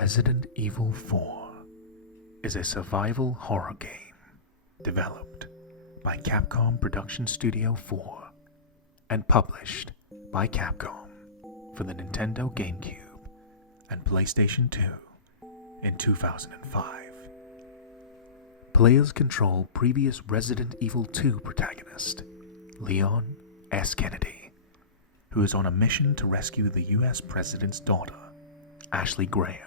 Resident Evil 4 is a survival horror game developed by Capcom Production Studio 4 and published by Capcom for the Nintendo GameCube and PlayStation 2 in 2005. Players control previous Resident Evil 2 protagonist, Leon S. Kennedy, who is on a mission to rescue the US President's daughter, Ashley Graham,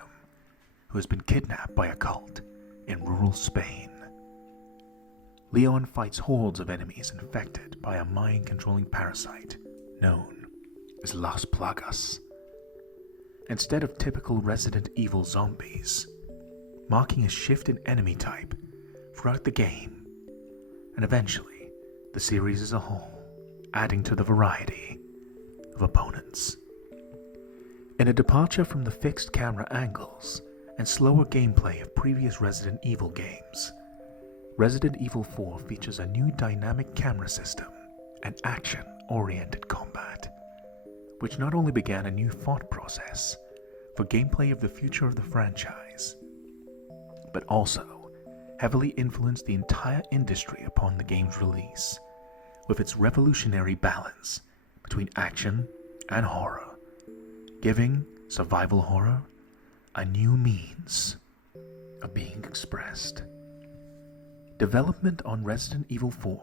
who has been kidnapped by a cult in rural Spain. Leon fights hordes of enemies infected by a mind-controlling parasite known as Las Plagas, instead of typical Resident Evil zombies, marking a shift in enemy type throughout the game, and eventually the series as a whole, adding to the variety of opponents. In a departure from the fixed camera angles and slower gameplay of previous Resident Evil games, Resident Evil 4 features a new dynamic camera system and action-oriented combat, which not only began a new thought process for gameplay of the future of the franchise, but also heavily influenced the entire industry upon the game's release, with its revolutionary balance between action and horror, giving survival horror a new means of being expressed. Development on Resident Evil 4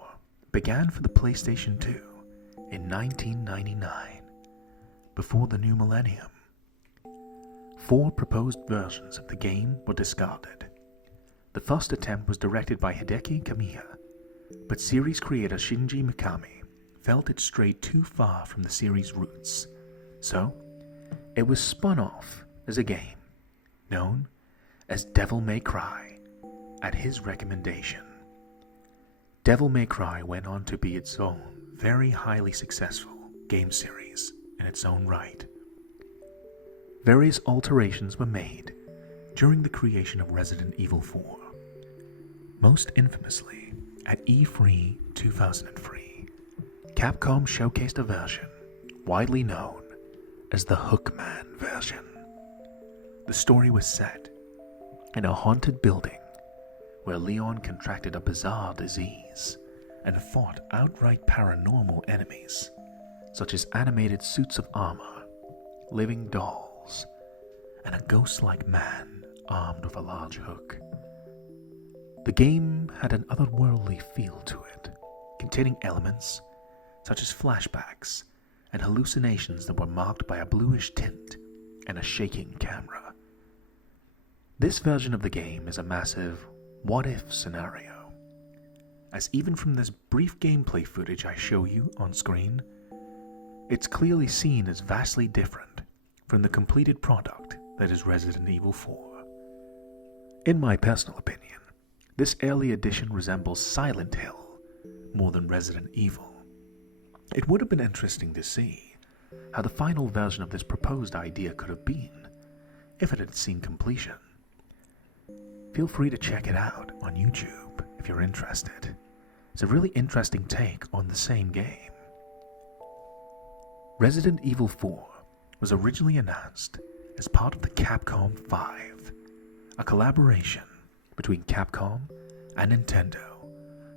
began for the PlayStation 2 in 1999, before the new millennium. 4 proposed versions of the game were discarded. The first attempt was directed by Hideki Kamiya, but series creator Shinji Mikami felt it strayed too far from the series' roots, so it was spun off as a game known as Devil May Cry at his recommendation. Devil May Cry went on to be its own very highly successful game series in its own right. Various alterations were made during the creation of Resident Evil 4, most infamously at E3 2003. Capcom showcased a version widely known as the Hookman version. The story was set in a haunted building where Leon contracted a bizarre disease and fought outright paranormal enemies, such as animated suits of armor, living dolls, and a ghost-like man armed with a large hook. The game had an otherworldly feel to it, containing elements such as flashbacks and hallucinations that were marked by a bluish tint and a shaking camera. This version of the game is a massive what-if scenario, as even from this brief gameplay footage I show you on screen, it's clearly seen as vastly different from the completed product that is Resident Evil 4. In my personal opinion, this early edition resembles Silent Hill more than Resident Evil. It would have been interesting to see how the final version of this proposed idea could have been if it had seen completion. Feel free to check it out on YouTube if you're interested. It's a really interesting take on the same game. Resident Evil 4 was originally announced as part of the Capcom 5, a collaboration between Capcom and Nintendo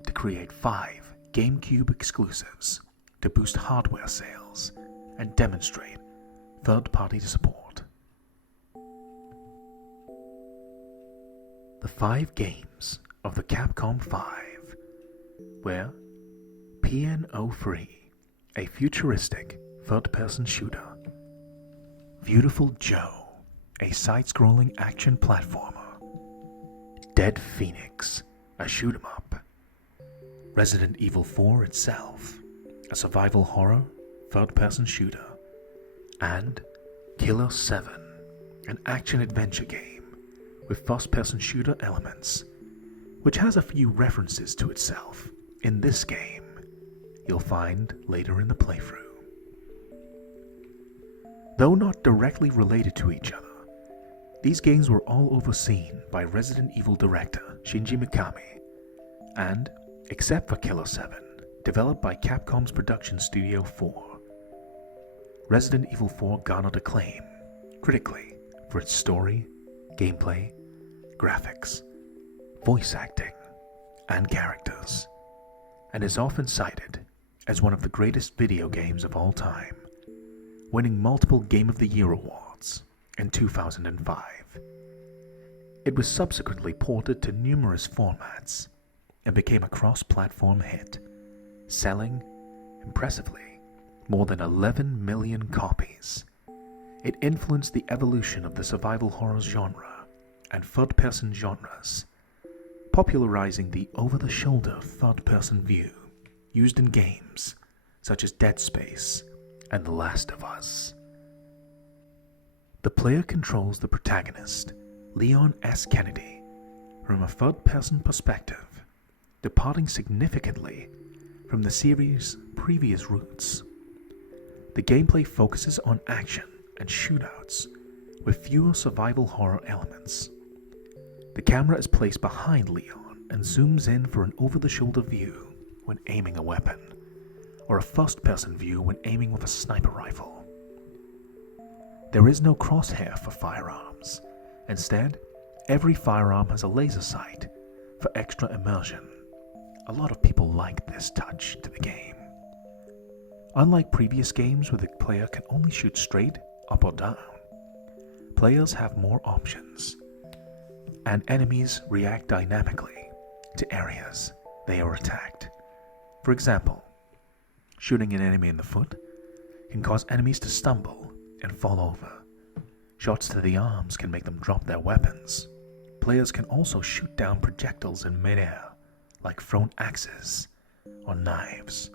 to create 5 GameCube exclusives to boost hardware sales and demonstrate third-party support. The 5 games of the Capcom 5 were PN03, a futuristic third-person shooter; Beautiful Joe, a side-scrolling action platformer; Dead Phoenix, a shoot-'em-up; Resident Evil 4 itself, a survival horror third-person shooter; and Killer 7, an action-adventure game with first-person shooter elements, which has a few references to itself in this game you'll find later in the playthrough. Though not directly related to each other, these games were all overseen by Resident Evil director Shinji Mikami, and, except for Killer 7, developed by Capcom's Production Studio 4, Resident Evil 4 garnered acclaim critically for its story gameplay, graphics, voice acting, and characters, and is often cited as one of the greatest video games of all time, winning multiple Game of the Year awards in 2005. It was subsequently ported to numerous formats and became a cross-platform hit, selling, impressively, more than 11 million copies. It influenced the evolution of the survival horror genre and third-person genres, popularizing the over-the-shoulder third-person view used in games such as Dead Space and The Last of Us. The player controls the protagonist, Leon S. Kennedy, from a third-person perspective, departing significantly from the series' previous roots. The gameplay focuses on action and shootouts with fewer survival horror elements. The camera is placed behind Leon and zooms in for an over-the-shoulder view when aiming a weapon, or a first-person view when aiming with a sniper rifle. There is no crosshair for firearms. Instead, every firearm has a laser sight for extra immersion. A lot of people like this touch to the game. Unlike previous games where the player can only shoot straight, up or down, players have more options, and enemies react dynamically to areas they are attacked. For example, shooting an enemy in the foot can cause enemies to stumble and fall over. Shots to the arms can make them drop their weapons. Players can also shoot down projectiles in midair, like thrown axes or knives.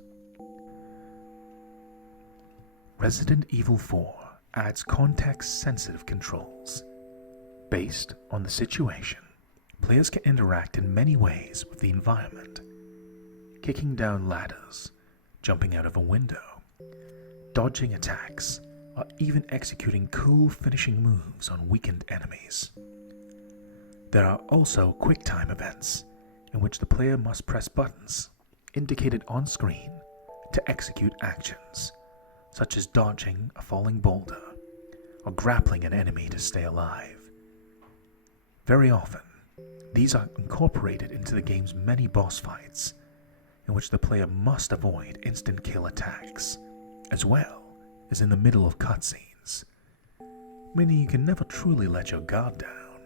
Resident Evil 4 adds context-sensitive controls. Based on the situation, players can interact in many ways with the environment. Kicking down ladders, jumping out of a window, dodging attacks, or even executing cool finishing moves on weakened enemies. There are also QuickTime events in which the player must press buttons indicated on screen to execute actions, such as dodging a falling boulder or grappling an enemy to stay alive. Very often, these are incorporated into the game's many boss fights, in which the player must avoid instant kill attacks, as well as in the middle of cutscenes, meaning you can never truly let your guard down.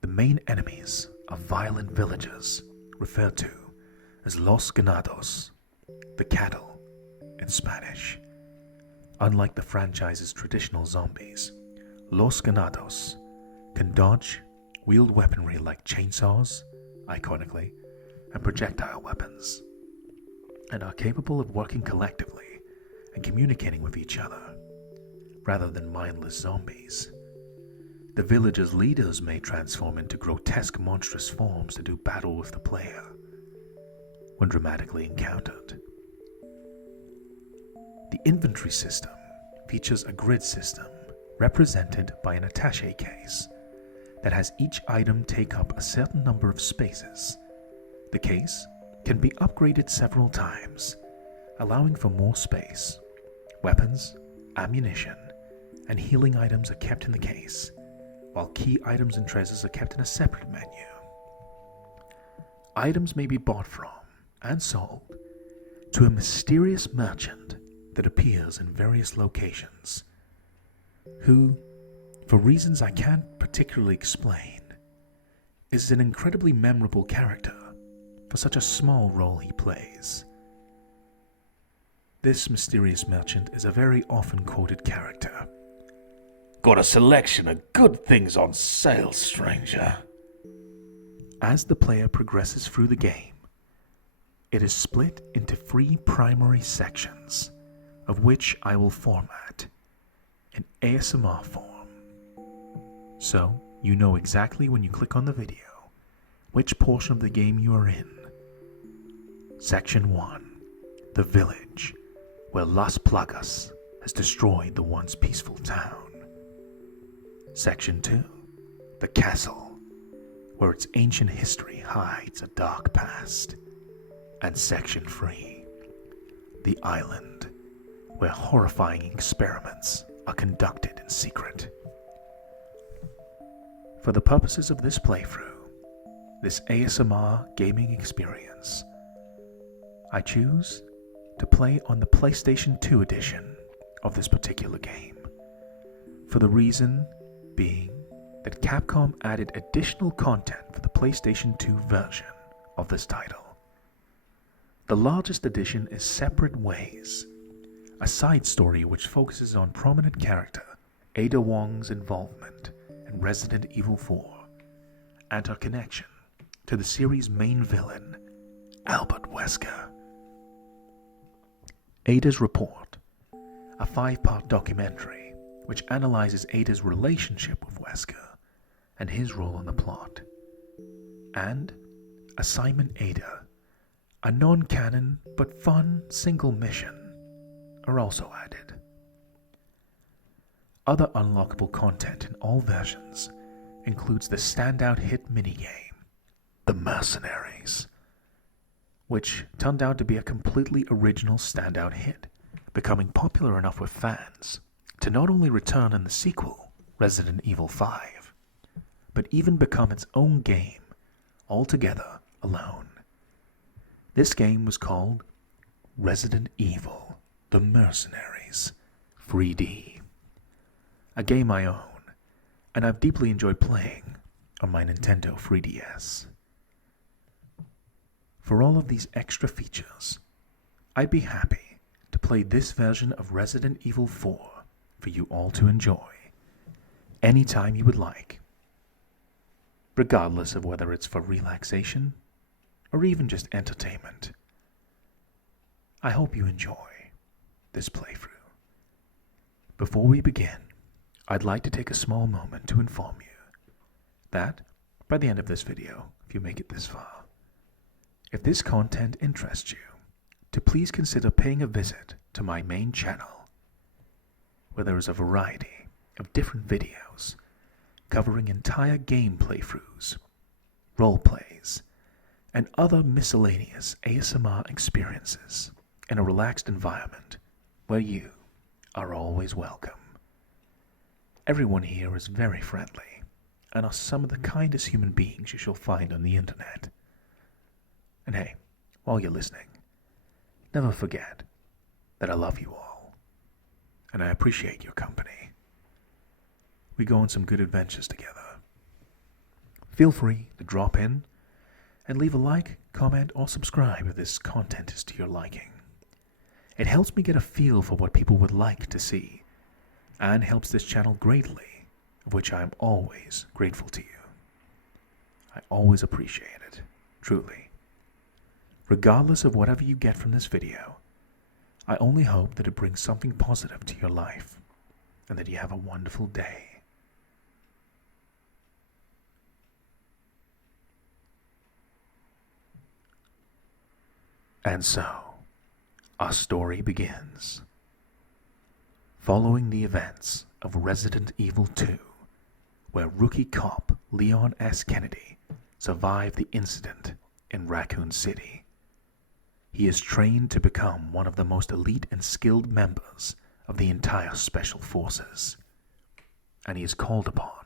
The main enemies are violent villagers, referred to as Los Ganados, the cattle in Spanish. Unlike the franchise's traditional zombies, Los Ganados can dodge, wield weaponry like chainsaws, iconically, and projectile weapons, and are capable of working collectively and communicating with each other, rather than mindless zombies. The villagers' leaders may transform into grotesque monstrous forms to do battle with the player when dramatically encountered. The inventory system features a grid system represented by an attaché case that has each item take up a certain number of spaces. The case can be upgraded several times, allowing for more space. Weapons, ammunition, and healing items are kept in the case, while key items and treasures are kept in a separate menu. Items may be bought from and sold to a mysterious merchant that appears in various locations, who, for reasons I can't particularly explain, is an incredibly memorable character for such a small role he plays. This mysterious merchant is a very often quoted character. "Got a selection of good things on sale, stranger." As the player progresses through the game, it is split into 3 primary sections, of which I will format in ASMR form. So you know exactly when you click on the video which portion of the game you are in. Section 1, the village, where Las Plagas has destroyed the once peaceful town. Section 2, the castle, where its ancient history hides a dark past. And Section 3, the island, where horrifying experiments are conducted in secret. For the purposes of this playthrough, this ASMR gaming experience, I choose to play on the PlayStation 2 edition of this particular game, for the reason being that Capcom added additional content for the PlayStation 2 version of this title. The largest edition is Separate Ways, a side story which focuses on prominent character Ada Wong's involvement in Resident Evil 4 and her connection to the series' main villain, Albert Wesker. Ada's Report, a 5-part documentary which analyzes Ada's relationship with Wesker and his role in the plot, and Assignment Ada, a non-canon but fun single mission, are also added. Other unlockable content in all versions includes the standout hit minigame, The Mercenaries, which turned out to be a completely original standout hit, becoming popular enough with fans to not only return in the sequel, Resident Evil 5, but even become its own game altogether alone. This game was called Resident Evil The Mercenaries 3D, a game I own and I've deeply enjoyed playing on my Nintendo 3DS. For all of these extra features, I'd be happy to play this version of Resident Evil 4 for you all to enjoy anytime you would like, regardless of whether it's for relaxation or even just entertainment. I hope you enjoy this playthrough. Before we begin, I'd like to take a small moment to inform you that by the end of this video, if you make it this far, if this content interests you, to please consider paying a visit to my main channel, where there is a variety of different videos covering entire game playthroughs, roleplays, and other miscellaneous ASMR experiences in a relaxed environment where you are always welcome. Everyone here is very friendly and are some of the kindest human beings you shall find on the internet. And hey, while you're listening, never forget that I love you all, and I appreciate your company. We go on some good adventures together. Feel free to drop in and leave a like, comment, or subscribe if this content is to your liking. It helps me get a feel for what people would like to see, and helps this channel greatly, of which I am always grateful to you. I always appreciate it, truly. Regardless of whatever you get from this video, I only hope that it brings something positive to your life, and that you have a wonderful day. And so, our story begins. Following the events of Resident Evil 2, where rookie cop Leon S. Kennedy survived the incident in Raccoon City, he is trained to become one of the most elite and skilled members of the entire Special Forces, and he is called upon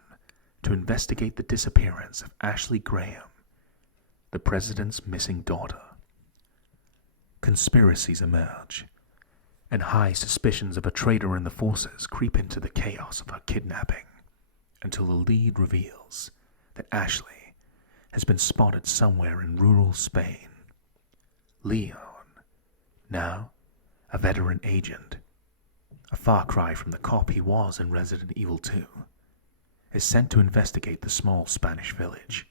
to investigate the disappearance of Ashley Graham, the President's missing daughter. Conspiracies emerge, and high suspicions of a traitor in the forces creep into the chaos of her kidnapping, until the lead reveals that Ashley has been spotted somewhere in rural Spain. Leon, now a veteran agent, a far cry from the cop he was in Resident Evil 2, is sent to investigate the small Spanish village.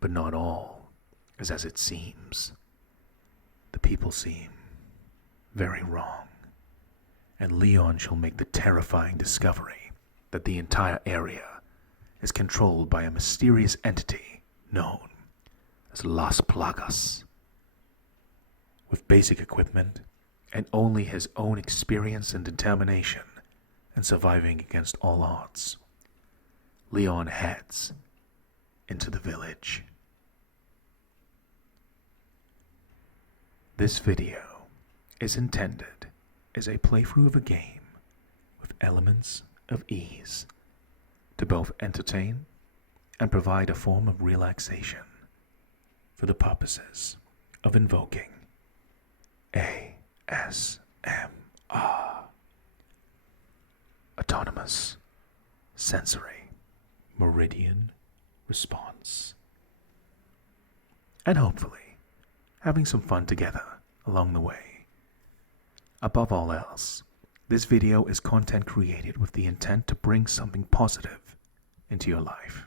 But not all is as it seems. The people seem very wrong, and Leon shall make the terrifying discovery that the entire area is controlled by a mysterious entity known as Las Plagas. With basic equipment and only his own experience and determination in surviving against all odds, Leon heads into the village. This video is intended as a playthrough of a game with elements of ease, to both entertain and provide a form of relaxation for the purposes of invoking ASMR, Autonomous Sensory Meridian Response, and hopefully having some fun together along the way. Above all else, this video is content created with the intent to bring something positive into your life.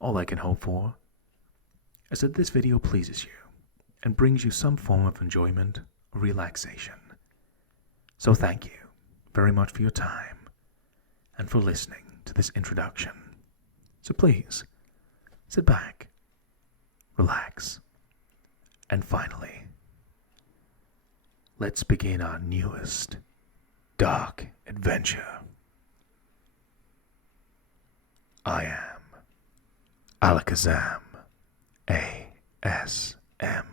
All I can hope for is that this video pleases you and brings you some form of enjoyment or relaxation. So thank you very much for your time and for listening to this introduction. So please, sit back, relax, and finally, let's begin our newest dark adventure. I am Alakazam ASMR,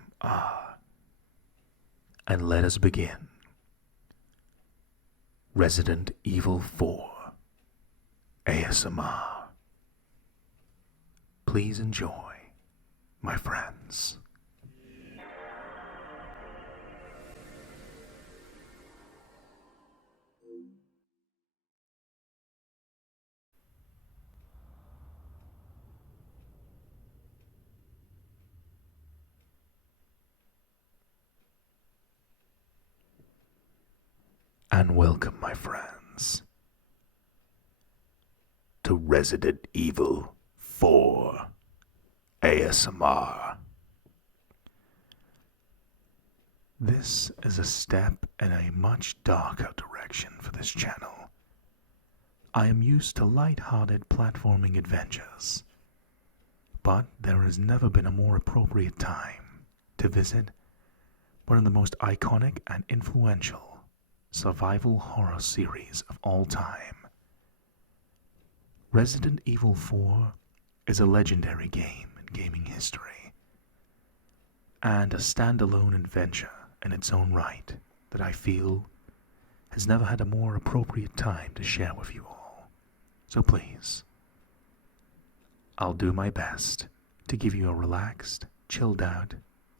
and let us begin Resident Evil 4 ASMR. Please enjoy, my friends. And welcome, my friends, to Resident Evil 4 ASMR. This is a step in a much darker direction for this channel. I am used to light-hearted platforming adventures, but there has never been a more appropriate time to visit one of the most iconic and influential survival horror series of all time. Resident Evil 4 is a legendary game in gaming history, and a standalone adventure in its own right that I feel has never had a more appropriate time to share with you all. So please, I'll do my best to give you a relaxed, chilled out,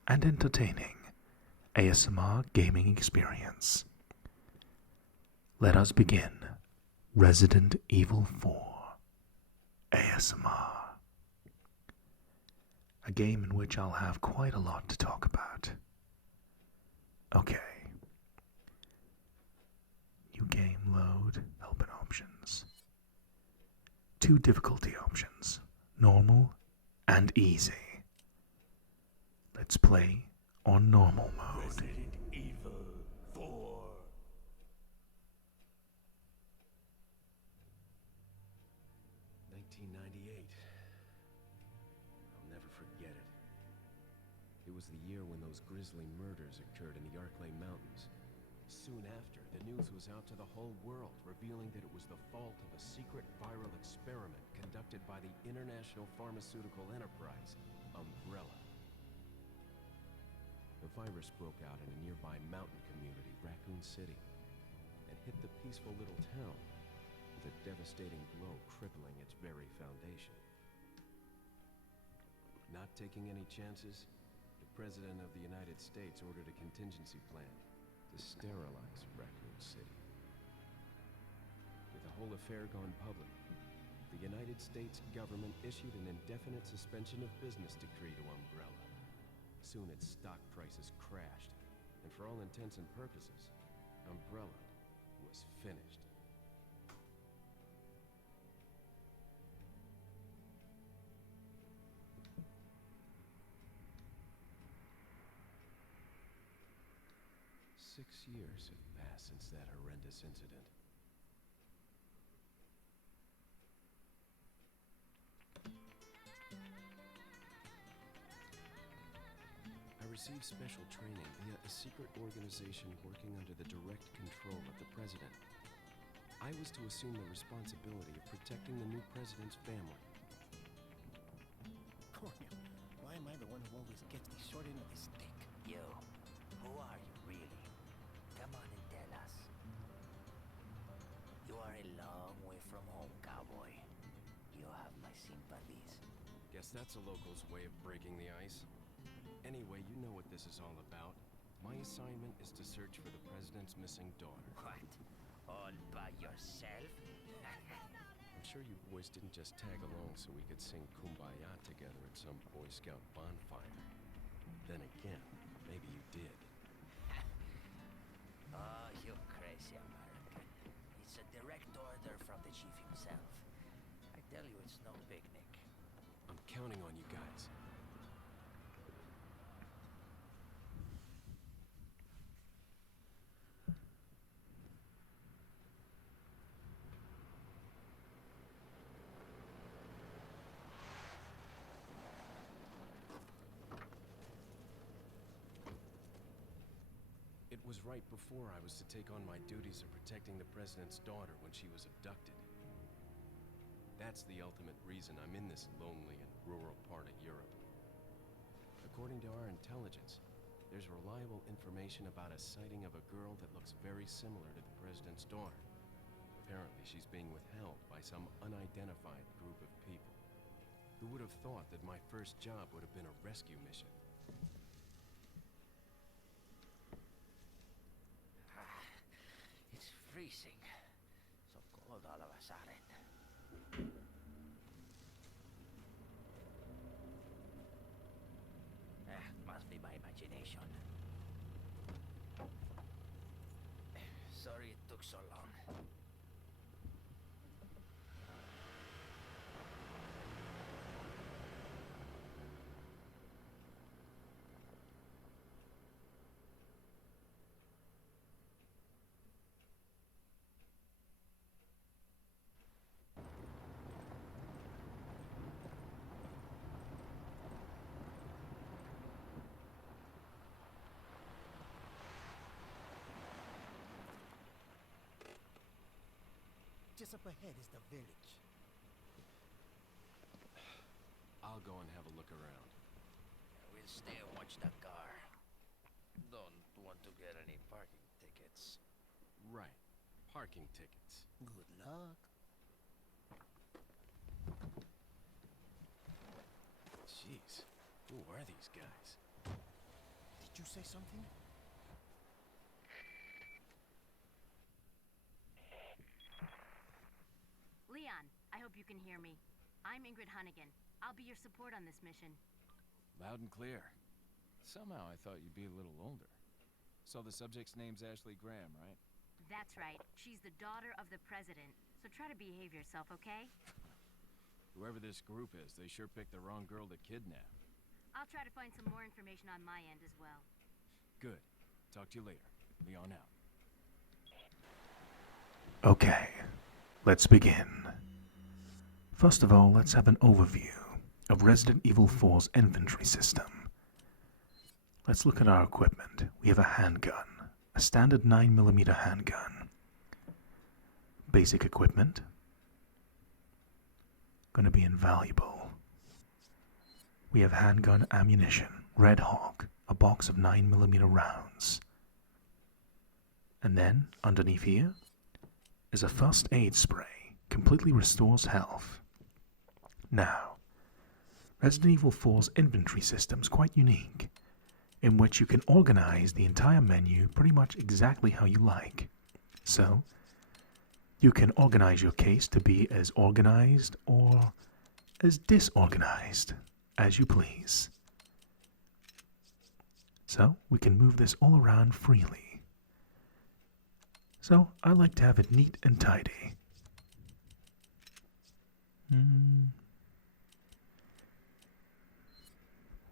and entertaining ASMR gaming experience. Let us begin Resident Evil 4 ASMR, a game in which I'll have quite a lot to talk about. Okay. New game load, open options. 2 difficulty options, normal and easy. Let's play on normal mode. Resident Evil 4. 1998. I'll never forget it. It was the year when those grisly murders occurred in the Arklay Mountains. Soon after, the news was out to the whole world, revealing that it was the fault of a secret viral experiment conducted by the international pharmaceutical enterprise, Umbrella. The virus broke out in a nearby mountain community, Raccoon City, and hit the peaceful little town with a devastating blow crippling its very foundation. Not taking any chances, the President of the United States ordered a contingency plan to sterilize Raccoon City. With the whole affair gone public, the United States government issued an indefinite suspension of business decree to Umbrella. Soon its stock prices crashed, and for all intents and purposes, Umbrella was finished. Six years have passed since that horrendous incident. I received special training via a secret organization working under the direct control of the president. I was to assume the responsibility of protecting the new president's family. Cornel, why am I the one who always gets the short end of the stick? Yo, who are you really? Come on and tell us. You are a long way from home, guess that's a local's way of breaking the ice. Anyway, you know what this is all about. My assignment is to search for the president's missing daughter. What? All by yourself? I'm sure you boys didn't just tag along so we could sing Kumbaya together at some Boy Scout bonfire. Then again, maybe you did. Oh, you crazy American. It's a direct order from the chief himself. I tell you, it's no picnic. I'm counting on you guys. It was right before I was to take on my duties of protecting the president's daughter when she was abducted. That's the ultimate reason I'm in this lonely and rural part of Europe. According to our intelligence, there's reliable information about a sighting of a girl that looks very similar to the president's daughter. Apparently, she's being withheld by some unidentified group of people. Who would have thought that my first job would have been a rescue mission? It's freezing. So cold all of a sudden. Must be my imagination. Sorry it took so long. Just up ahead is the village. I'll go and have a look around. We'll stay and watch the car. Don't want to get any parking tickets. Right. Parking tickets. Good luck. Jeez. Who are these guys? Did you say something? Leon, I hope you can hear me. I'm Ingrid Hunnigan. I'll be your support on this mission. Loud and clear. Somehow I thought you'd be a little older. So the subject's name's Ashley Graham, right? That's right. She's the daughter of the president. So try to behave yourself, okay? Whoever this group is, they sure picked the wrong girl to kidnap. I'll try to find some more information on my end as well. Good. Talk to you later. Leon out. Okay, let's begin. First of all, let's have an overview of Resident Evil 4's inventory system. Let's look at our equipment. We have a handgun, a standard 9mm handgun. Basic equipment, gonna be invaluable. We have handgun ammunition, Red Hawk, a box of 9mm rounds. And then, underneath here, is a first aid spray, completely restores health. Now, Resident Evil 4's inventory system is quite unique, in which you can organize the entire menu pretty much exactly how you like. So, you can organize your case to be as organized or as disorganized as you please. So, we can move this all around freely. So, I like to have it neat and tidy.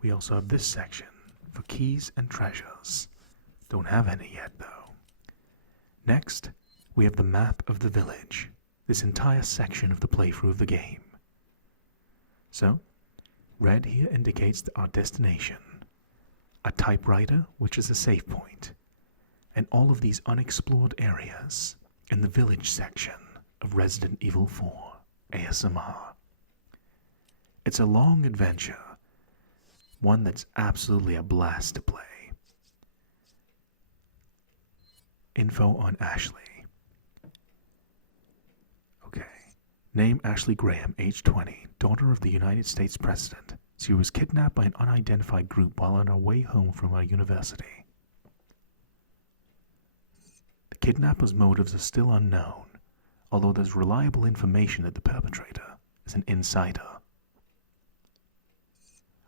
We also have this section for keys and treasures. Don't have any yet, though. Next, we have the map of the village, this entire section of the playthrough of the game. So, red here indicates our destination, a typewriter, which is a save point, and all of these unexplored areas in the village section of Resident Evil 4 ASMR. It's a long adventure, one that's absolutely a blast to play. Info on Ashley. Okay, Name Ashley Graham, age 20, daughter of the United States President. She was kidnapped by an unidentified group while on her way home from her university. The kidnapper's motives are still unknown, although there's reliable information that the perpetrator is an insider.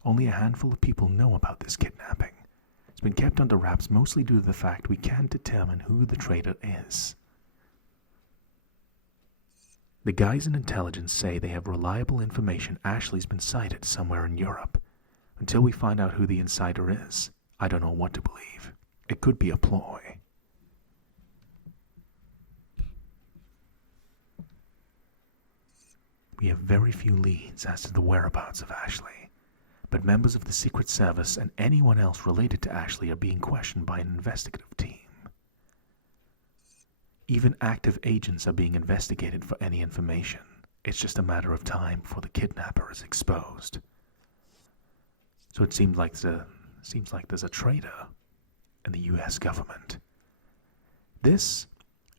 Only a handful of people know about this kidnapping. It's been kept under wraps mostly due to the fact we can't determine who the traitor is. The guys in intelligence say they have reliable information Ashley's been sighted somewhere in Europe. Until we find out who the insider is, I don't know what to believe. It could be a ploy. We have very few leads as to the whereabouts of Ashley, but members of the Secret Service and anyone else related to Ashley are being questioned by an investigative team. Even active agents are being investigated for any information. It's just a matter of time before the kidnapper is exposed. So it seems like there's a traitor in the US government. This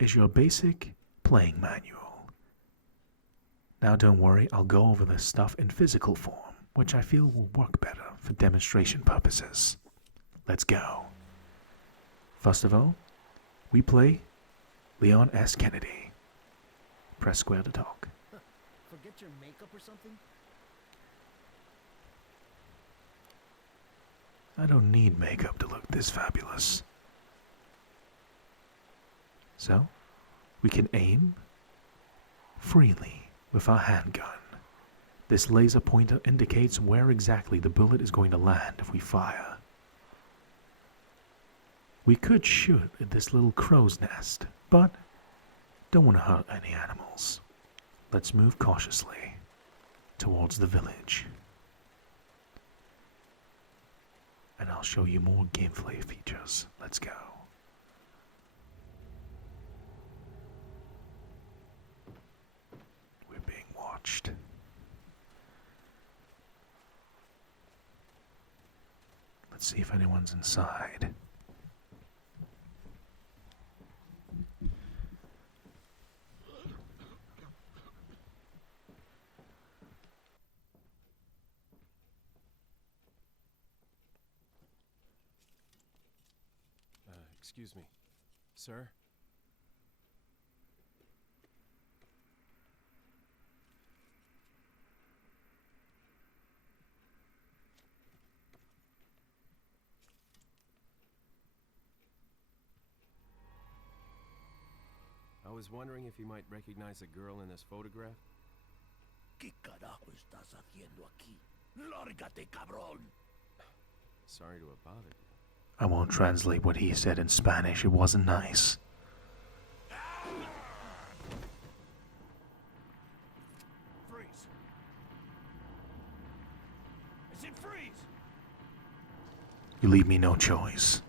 is your basic playing manual. Now don't worry, I'll go over this stuff in physical form, which I feel will work better for demonstration purposes. Let's go. First of all, we play Leon S. Kennedy. Press square to talk. Forget your makeup or something? I don't need makeup to look this fabulous. So, we can aim freely with our handgun. This laser pointer indicates where exactly the bullet is going to land if we fire. We could shoot at this little crow's nest, but don't want to hurt any animals. Let's move cautiously towards the village. And I'll show you more gameplay features. Let's go. We're being watched. Let's see if anyone's inside. Excuse me. Sir? I was wondering if you might recognize the girl in this photograph? ¿Qué carajo estás haciendo aquí? Lárgate, cabrón! Sorry to have bothered you. I won't translate what he said in Spanish. It wasn't nice. Freeze! I said freeze! You leave me no choice.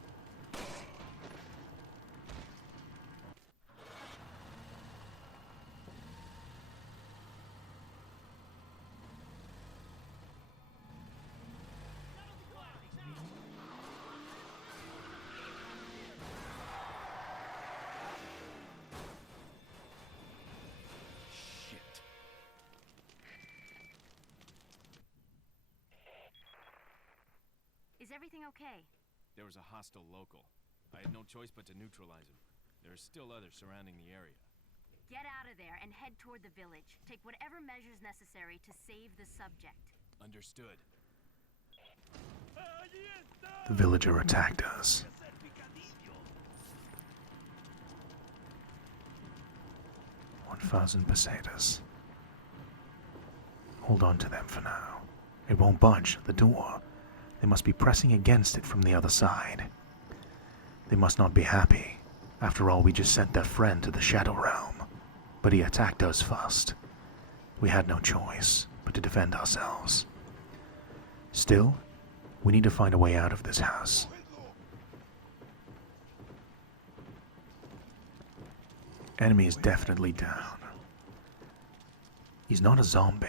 Is everything okay? There was a hostile local. I had no choice but to neutralize him. There are still others surrounding the area. Get out of there and head toward the village. Take whatever measures necessary to save the subject. Understood. The villager attacked us. $1,000 pesetas. Hold on to them for now. It won't budge, the door. They must be pressing against it from the other side. They must not be happy. After all, we just sent their friend to the Shadow Realm. But he attacked us first. We had no choice but to defend ourselves. Still, we need to find a way out of this house. Enemy is definitely down. He's not a zombie.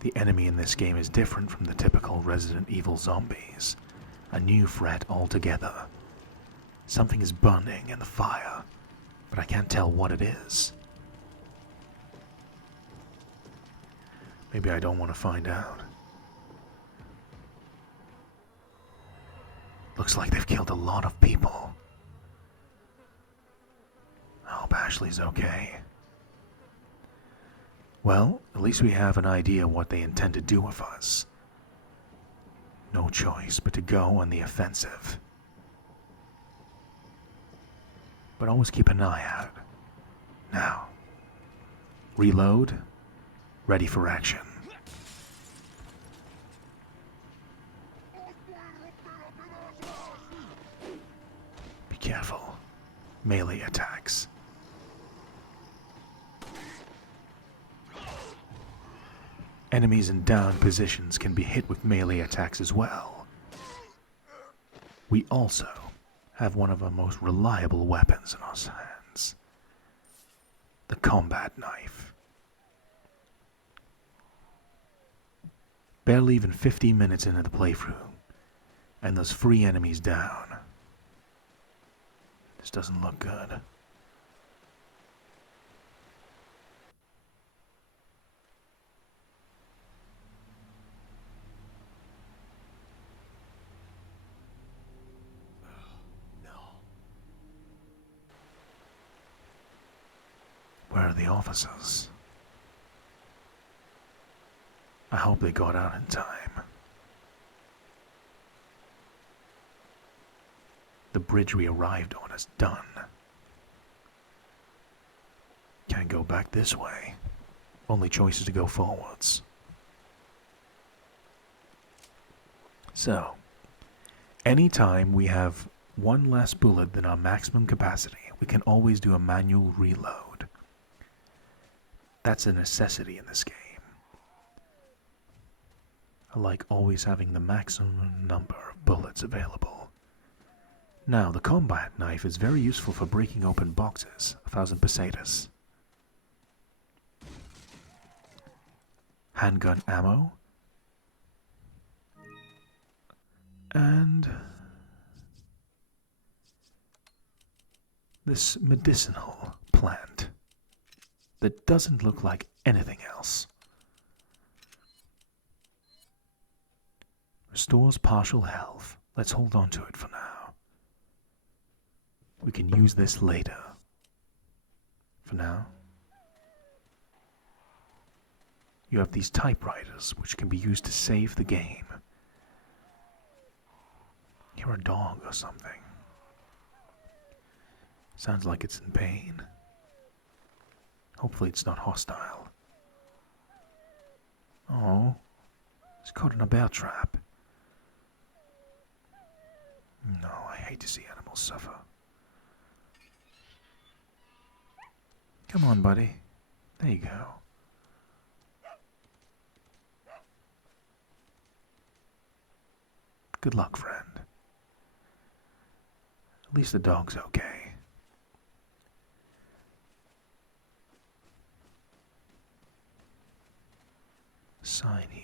The enemy in this game is different from the typical Resident Evil zombies. A new threat altogether. Something is burning in the fire. but I can't tell what it is. Maybe I don't want to find out. Looks like they've killed a lot of people. I hope Ashley's okay. Well, at least we have an idea what they intend to do with us. No choice but to go on the offensive. But always keep an eye out. Now, reload, ready for action. Be careful. Melee attacks. Enemies in down positions can be hit with melee attacks as well. We also have one of our most reliable weapons in our hands. The combat knife. Barely even 15 minutes into the playthrough, and there's 3 enemies down. This doesn't look good. Where are the officers? I hope they got out in time. The bridge we arrived on is done. Can't go back this way. Only choice is to go forwards. So, anytime we have one less bullet than our maximum capacity, we can always do a manual reload. That's a necessity in this game. I like always having the maximum number of bullets available. Now, the combat knife is very useful for breaking open boxes. 1,000 pesetas. Handgun ammo. And this medicinal plant that doesn't look like anything else. Restores partial health. Let's hold on to it for now. We can use this later. For now, you have these typewriters which can be used to save the game. Hear a dog or something. Sounds like it's in pain. Hopefully it's not hostile. Oh, it's caught in a bear trap. No, I hate to see animals suffer. Come on, buddy. There you go. Good luck, friend. At least the dog's okay. Sign here.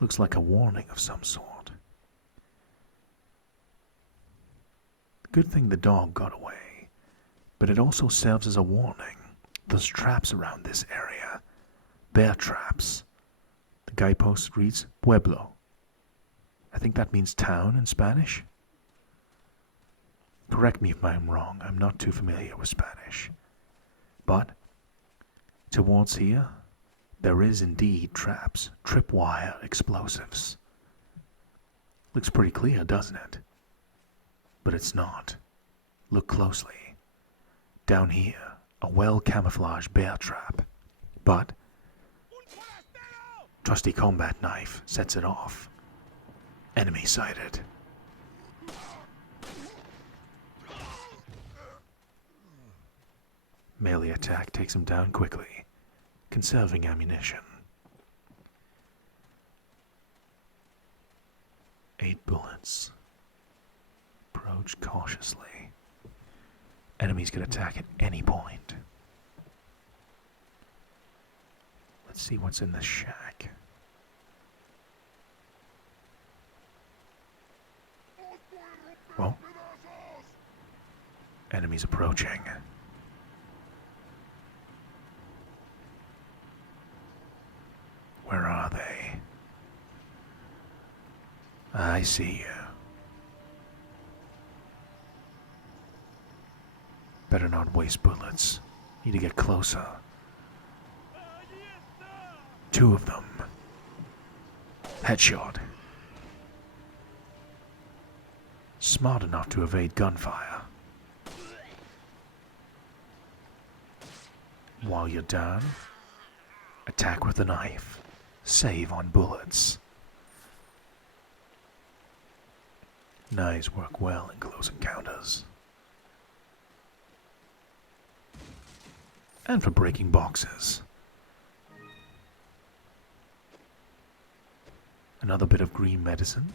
Looks like a warning of some sort. Good thing the dog got away, but it also serves as a warning. There's traps around this area. Bear traps. The guidepost reads Pueblo. I think that means town in Spanish. Correct me if I'm wrong, I'm not too familiar with Spanish. But, towards here, there is indeed traps, tripwire explosives. Looks pretty clear, doesn't it? But it's not. Look closely. Down here, a well-camouflaged bear trap. But, trusty combat knife sets it off. Enemy sighted. Melee attack takes him down quickly, conserving ammunition. 8 bullets. Approach cautiously. Enemies can attack at any point. Let's see what's in the shack. Well, Enemies approaching. Where are they? I see you. Better not waste bullets. Need to get closer. 2 of them. Headshot. Smart enough to evade gunfire. While you're down, attack with the knife. Save on bullets. Knives work well in close encounters. And for breaking boxes. Another bit of green medicine.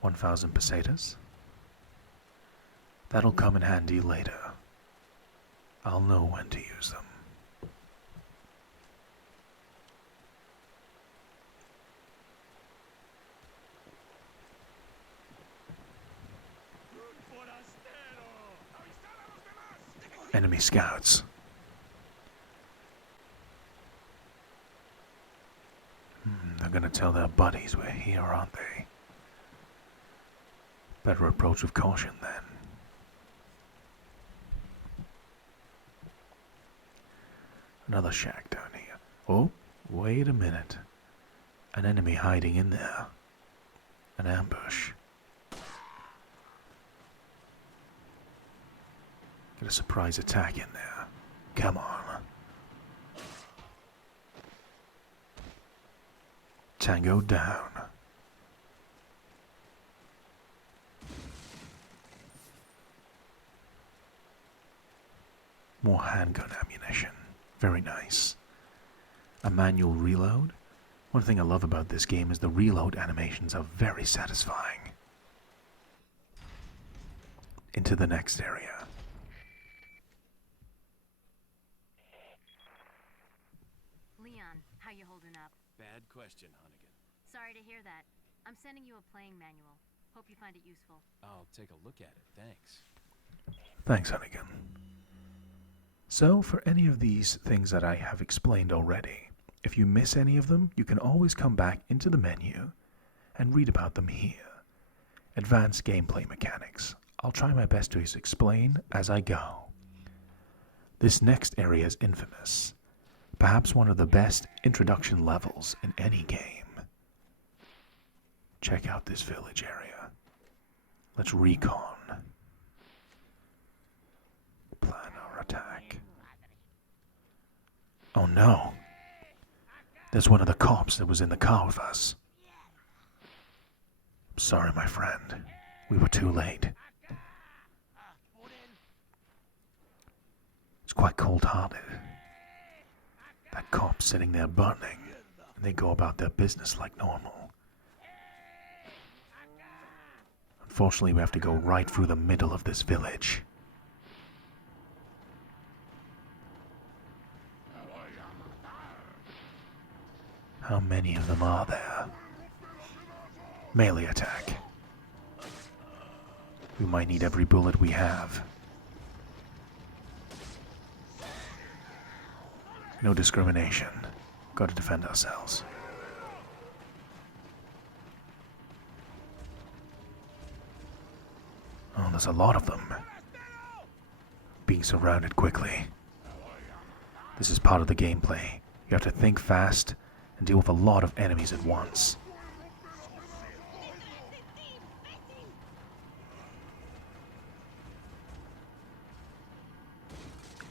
1,000 pesetas. That'll come in handy later. I'll know when to use them. Enemy scouts. They're gonna tell their buddies we're here, aren't they? Better approach with caution then. Another shack down here. Oh, wait a minute. An enemy hiding in there. An ambush. Get a surprise attack in there. Come on. Tango down. More handgun ammunition. Very nice. A manual reload. One thing I love about this game is the reload animations are very satisfying. Into the next area. Leon, how you holding up? Bad question, Hunnigan. Sorry to hear that. I'm sending you a playing manual. Hope you find it useful. I'll take a look at it, thanks. Thanks, Hunnigan. So, for any of these things that I have explained already, if you miss any of them, you can always come back into the menu and read about them here. Advanced gameplay mechanics. I'll try my best to explain as I go. This next area is infamous. Perhaps one of the best introduction levels in any game. Check out this village area. Let's recon. Plan our attack. Oh no! There's one of the cops that was in the car with us. I'm sorry, my friend. We were too late. It's quite cold-hearted. That cop's sitting there burning, and they go about their business like normal. Unfortunately, we have to go right through the middle of this village. How many of them are there? Melee attack. We might need every bullet we have. No discrimination. Gotta defend ourselves. Oh, there's a lot of them. Being surrounded quickly. This is part of the gameplay. You have to think fast and deal with a lot of enemies at once.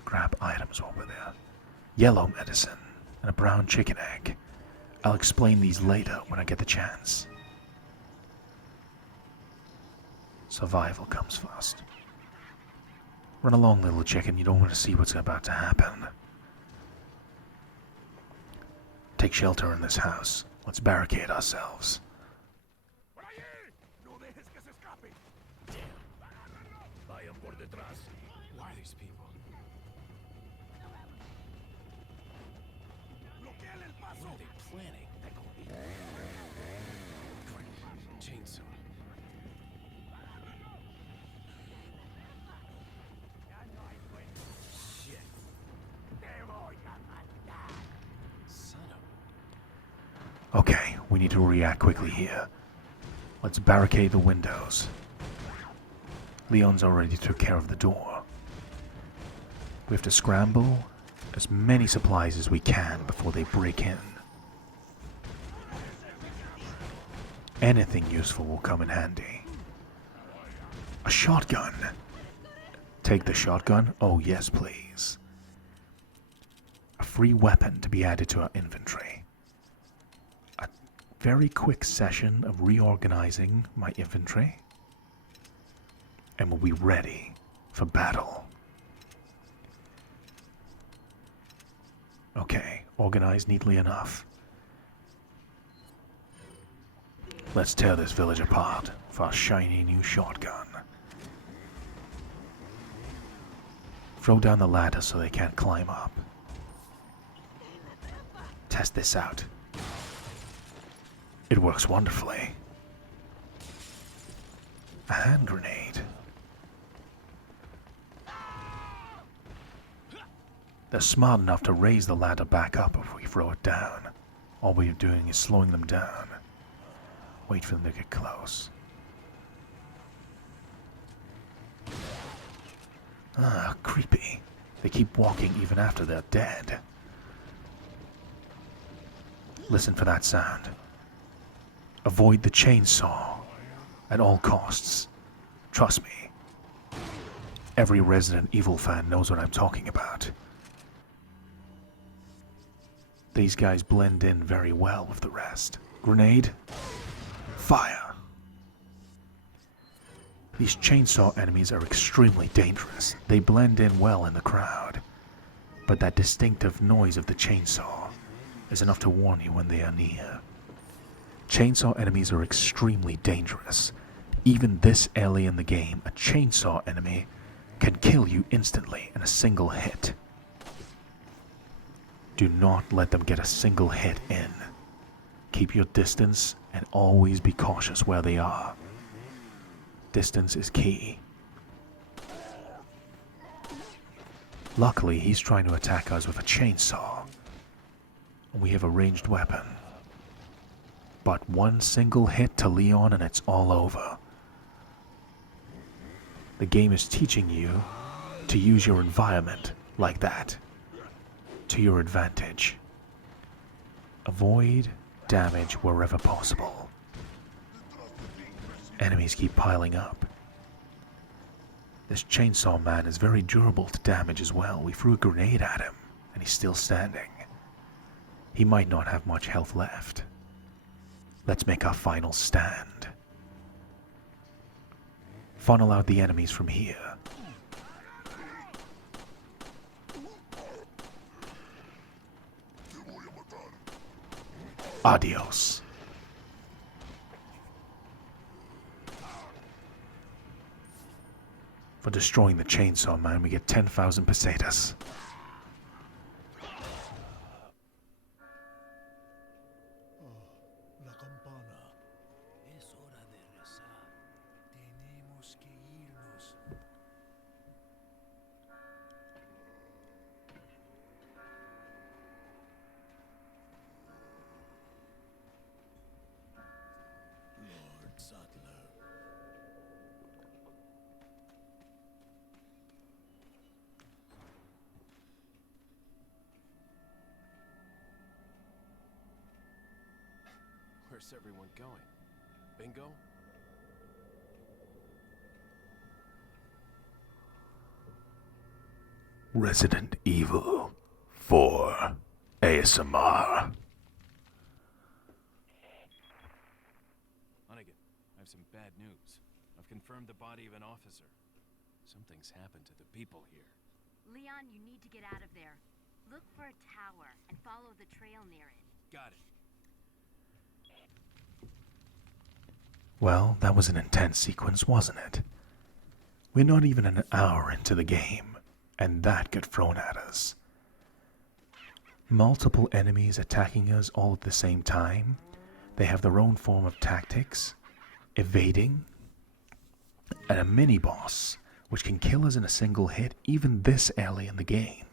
Grab items over there. Yellow medicine and a brown chicken egg. I'll explain these later when I get the chance. Survival comes first. Run along, little chicken. You don't want to see what's about to happen. Take shelter in this house. Let's barricade ourselves. Who are these people? What are they planning? Chainsaw. Okay, we need to react quickly here. Let's barricade the windows. Leon's already took care of the door. We have to scramble as many supplies as we can before they break in. Anything useful will come in handy. A shotgun. Take the shotgun? Oh yes, please. A free weapon to be added to our inventory. A very quick session of reorganizing my inventory, and we'll be ready for battle. Okay, organized neatly enough. Let's tear this village apart for our shiny new shotgun. Throw down the ladder so they can't climb up. Test this out. It works wonderfully. A hand grenade. They're smart enough to raise the ladder back up if we throw it down. All we're doing is slowing them down. Wait for them to get close. Ah, creepy. They keep walking even after they're dead. Listen for that sound. Avoid the chainsaw at all costs. Trust me. Every Resident Evil fan knows what I'm talking about. These guys blend in very well with the rest. Grenade. Fire. These chainsaw enemies are extremely dangerous. They blend in well in the crowd, but that distinctive noise of the chainsaw is enough to warn you when they are near. Chainsaw enemies are extremely dangerous. Even this early in the game, a chainsaw enemy can kill you instantly in a single hit. Do not let them get a single hit in. Keep your distance and always be cautious where they are. Distance is key. Luckily, he's trying to attack us with a chainsaw. We have a ranged weapon. But one single hit to Leon and it's all over. The game is teaching you to use your environment like that, to your advantage. Avoid damage wherever possible. Enemies keep piling up. This chainsaw man is very durable to damage as well. We threw a grenade at him, and he's still standing. He might not have much health left. Let's make our final stand. Funnel out the enemies from here. Adios. For destroying the chainsaw man, we get 10,000 pesetas. La campana. Es hora de rezar. Tenemos que irnos. Lord Sattler. Where's everyone going? Bingo? Resident Evil 4 ASMR. Hunnigan, I have some bad news. I've confirmed the body of an officer. Something's happened to the people here. Leon, you need to get out of there. Look for a tower and follow the trail near it. Got it. Well, that was an intense sequence, wasn't it? We're not even an hour into the game, and that got thrown at us. Multiple enemies attacking us all at the same time. They have their own form of tactics, evading, and a mini-boss, which can kill us in a single hit even this early in the game.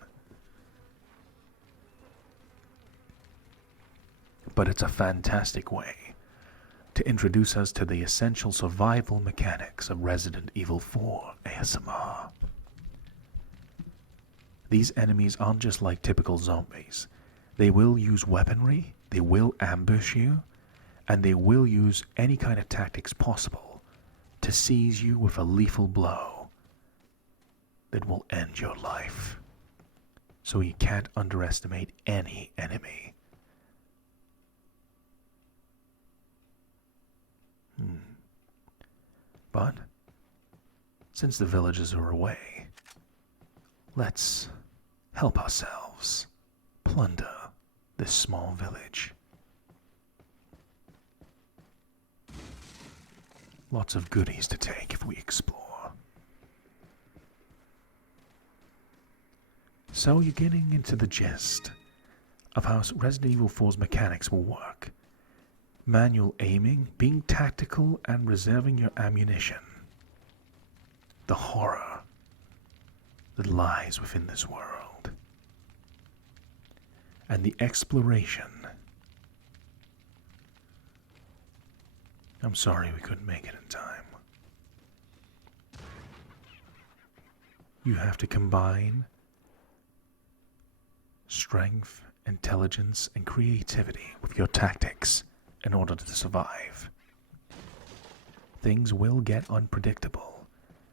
but it's a fantastic way to introduce us to the essential survival mechanics of Resident Evil 4 ASMR. These enemies aren't just like typical zombies. They will use weaponry, they will ambush you, and they will use any kind of tactics possible to seize you with a lethal blow that will end your life. So you can't underestimate any enemy. But since the villagers are away, let's help ourselves plunder this small village. Lots of goodies to take if we explore. So you're getting into the gist of how Resident Evil 4's mechanics will work. Manual aiming, being tactical, and reserving your ammunition. The horror that lies within this world. And the exploration. I'm sorry we couldn't make it in time. You have to combine strength, intelligence, and creativity with your tactics in order to survive. Things will get unpredictable,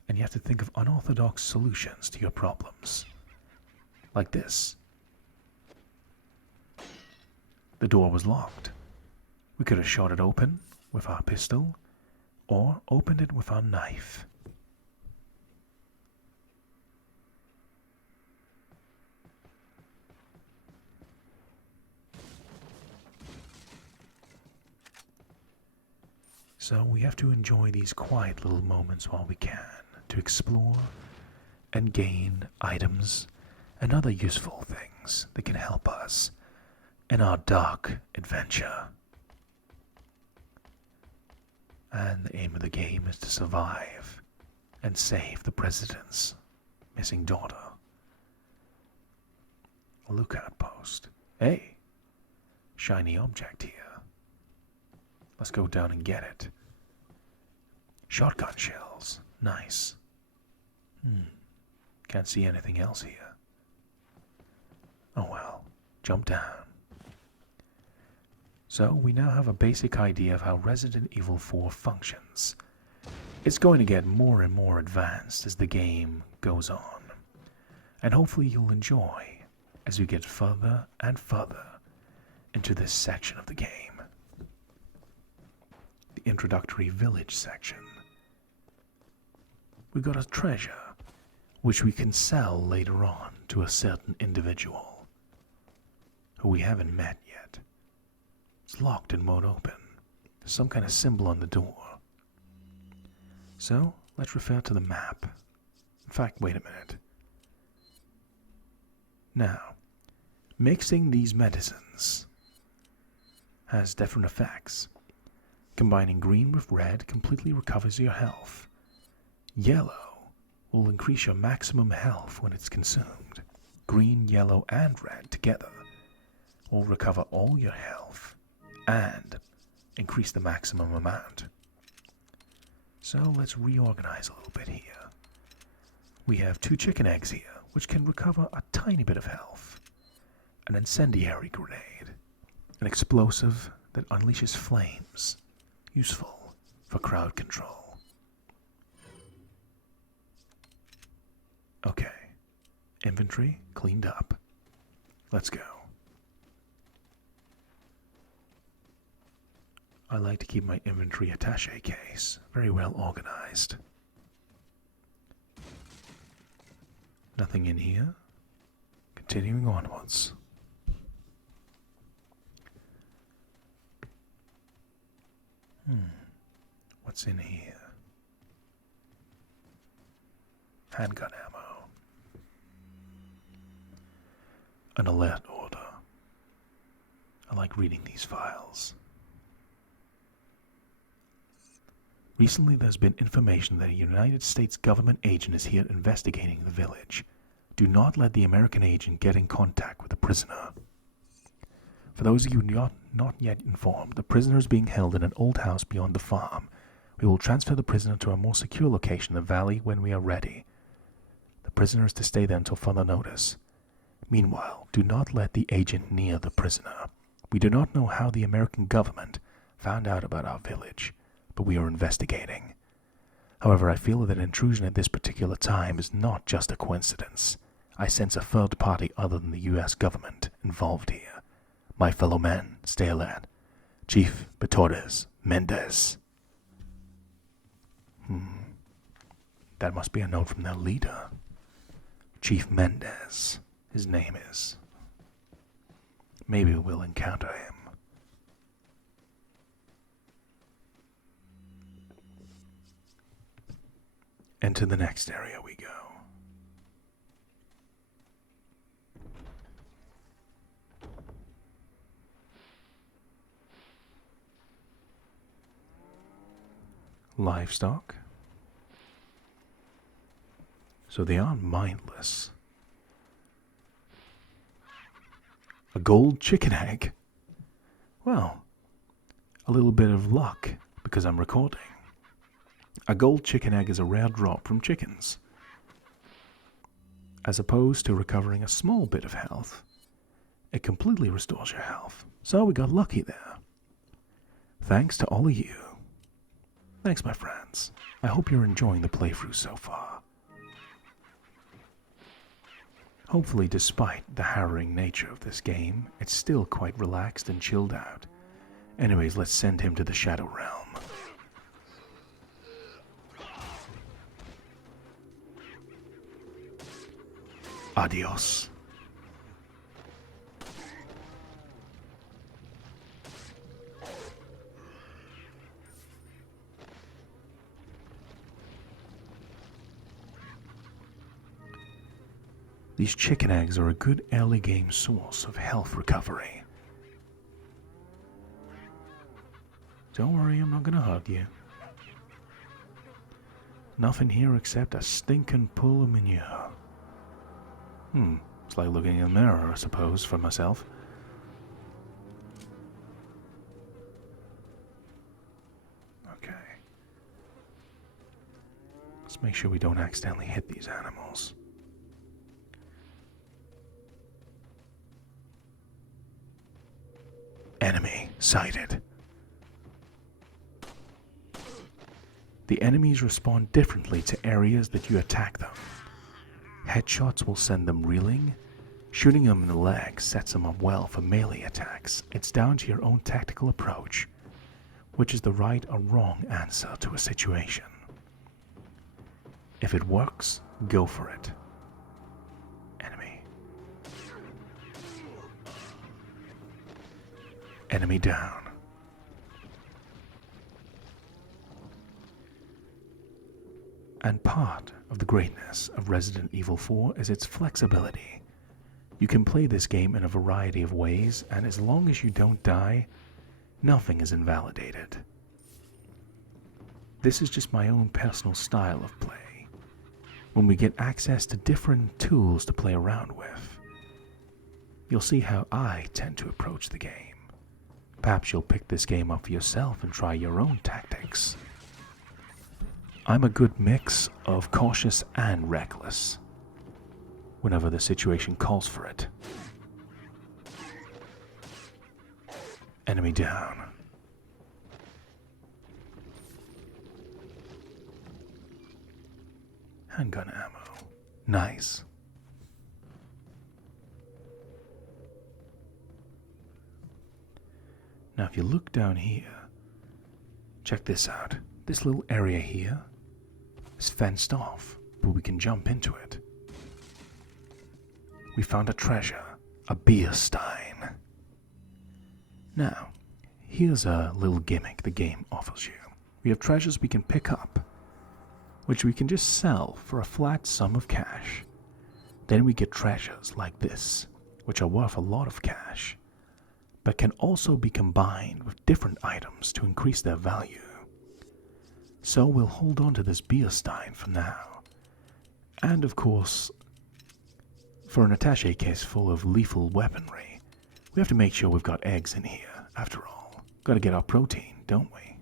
and you have to think of unorthodox solutions to your problems. Like this. The door was locked. We could have shot it open with our pistol, or opened it with our knife. So we have to enjoy these quiet little moments while we can, to explore and gain items and other useful things that can help us in our dark adventure. And the aim of the game is to survive and save the president's missing daughter. A lookout post. Hey, shiny object here. Let's go down and get it. Shotgun shells. Nice. Can't see anything else here. Oh well, jump down. So we now have a basic idea of how Resident Evil 4 functions. It's going to get more and more advanced as the game goes on, and hopefully you'll enjoy as we get further and further into this section of the game. The introductory village section. We got a treasure, which we can sell later on to a certain individual, who we haven't met yet. It's locked and won't open. There's some kind of symbol on the door. So, let's refer to the map. In fact, wait a minute. Now, mixing these medicines has different effects. Combining green with red completely recovers your health. Yellow will increase your maximum health when it's consumed. Green, yellow, and red together will recover all your health and increase the maximum amount. So let's reorganize a little bit here. We have 2 chicken eggs here, which can recover a tiny bit of health. An incendiary grenade, an explosive that unleashes flames, useful for crowd control. Okay, inventory cleaned up. Let's go. I like to keep my inventory attaché case very well organized. Nothing in here. Continuing onwards. What's in here? Handgun ammo. An alert order. I like reading these files. Recently there's been information that a United States government agent is here investigating the village. Do not let the American agent get in contact with the prisoner. For those of you not yet informed. The prisoner is being held in an old house beyond the farm. We will transfer the prisoner to a more secure location in the valley when we are ready. The prisoner is to stay there until further notice. Meanwhile, do not let the agent near the prisoner. We do not know how the American government found out about our village, but we are investigating. However, I feel that intrusion at this particular time is not just a coincidence. I sense a third party other than the U.S. government involved here. My fellow men, stay alert. Chief Betores Mendez. That must be a note from their leader. Chief Mendez, his name is. Maybe we'll encounter him. And to the next area we go. Livestock. So they aren't mindless. A gold chicken egg? Well, a little bit of luck because I'm recording. A gold chicken egg is a rare drop from chickens. As opposed to recovering a small bit of health, it completely restores your health. So we got lucky there. Thanks to all of you. Thanks, my friends. I hope you're enjoying the playthrough so far. Hopefully, despite the harrowing nature of this game, it's still quite relaxed and chilled out. Anyways, let's send him to the Shadow Realm. Adios. These chicken eggs are a good early game source of health recovery. Don't worry, I'm not gonna hurt you. Nothing here except a stinking pool of manure. It's like looking in a mirror, I suppose, for myself. Okay. Let's make sure we don't accidentally hit these animals. Enemy sighted. The enemies respond differently to areas that you attack them. Headshots will send them reeling. Shooting them in the leg sets them up well for melee attacks. It's down to your own tactical approach, which is the right or wrong answer to a situation. If it works, go for it. Enemy. Enemy down. And part of the greatness of Resident Evil 4 is its flexibility. You can play this game in a variety of ways, and as long as you don't die, nothing is invalidated. This is just my own personal style of play. When we get access to different tools to play around with, you'll see how I tend to approach the game. Perhaps you'll pick this game up for yourself and try your own tactics. I'm a good mix of cautious and reckless, whenever the situation calls for it. Enemy down. Handgun ammo. Nice. Now if you look down here, check this out. This little area here is fenced off, but we can jump into it. We found a treasure, a beer stein. Now, here's a little gimmick the game offers you. We have treasures we can pick up, which we can just sell for a flat sum of cash. Then we get treasures like this, which are worth a lot of cash, but can also be combined with different items to increase their value. So we'll hold on to this beer stein for now. And of course, for an attaché case full of lethal weaponry, we have to make sure we've got eggs in here, After all, gotta get our protein, don't we?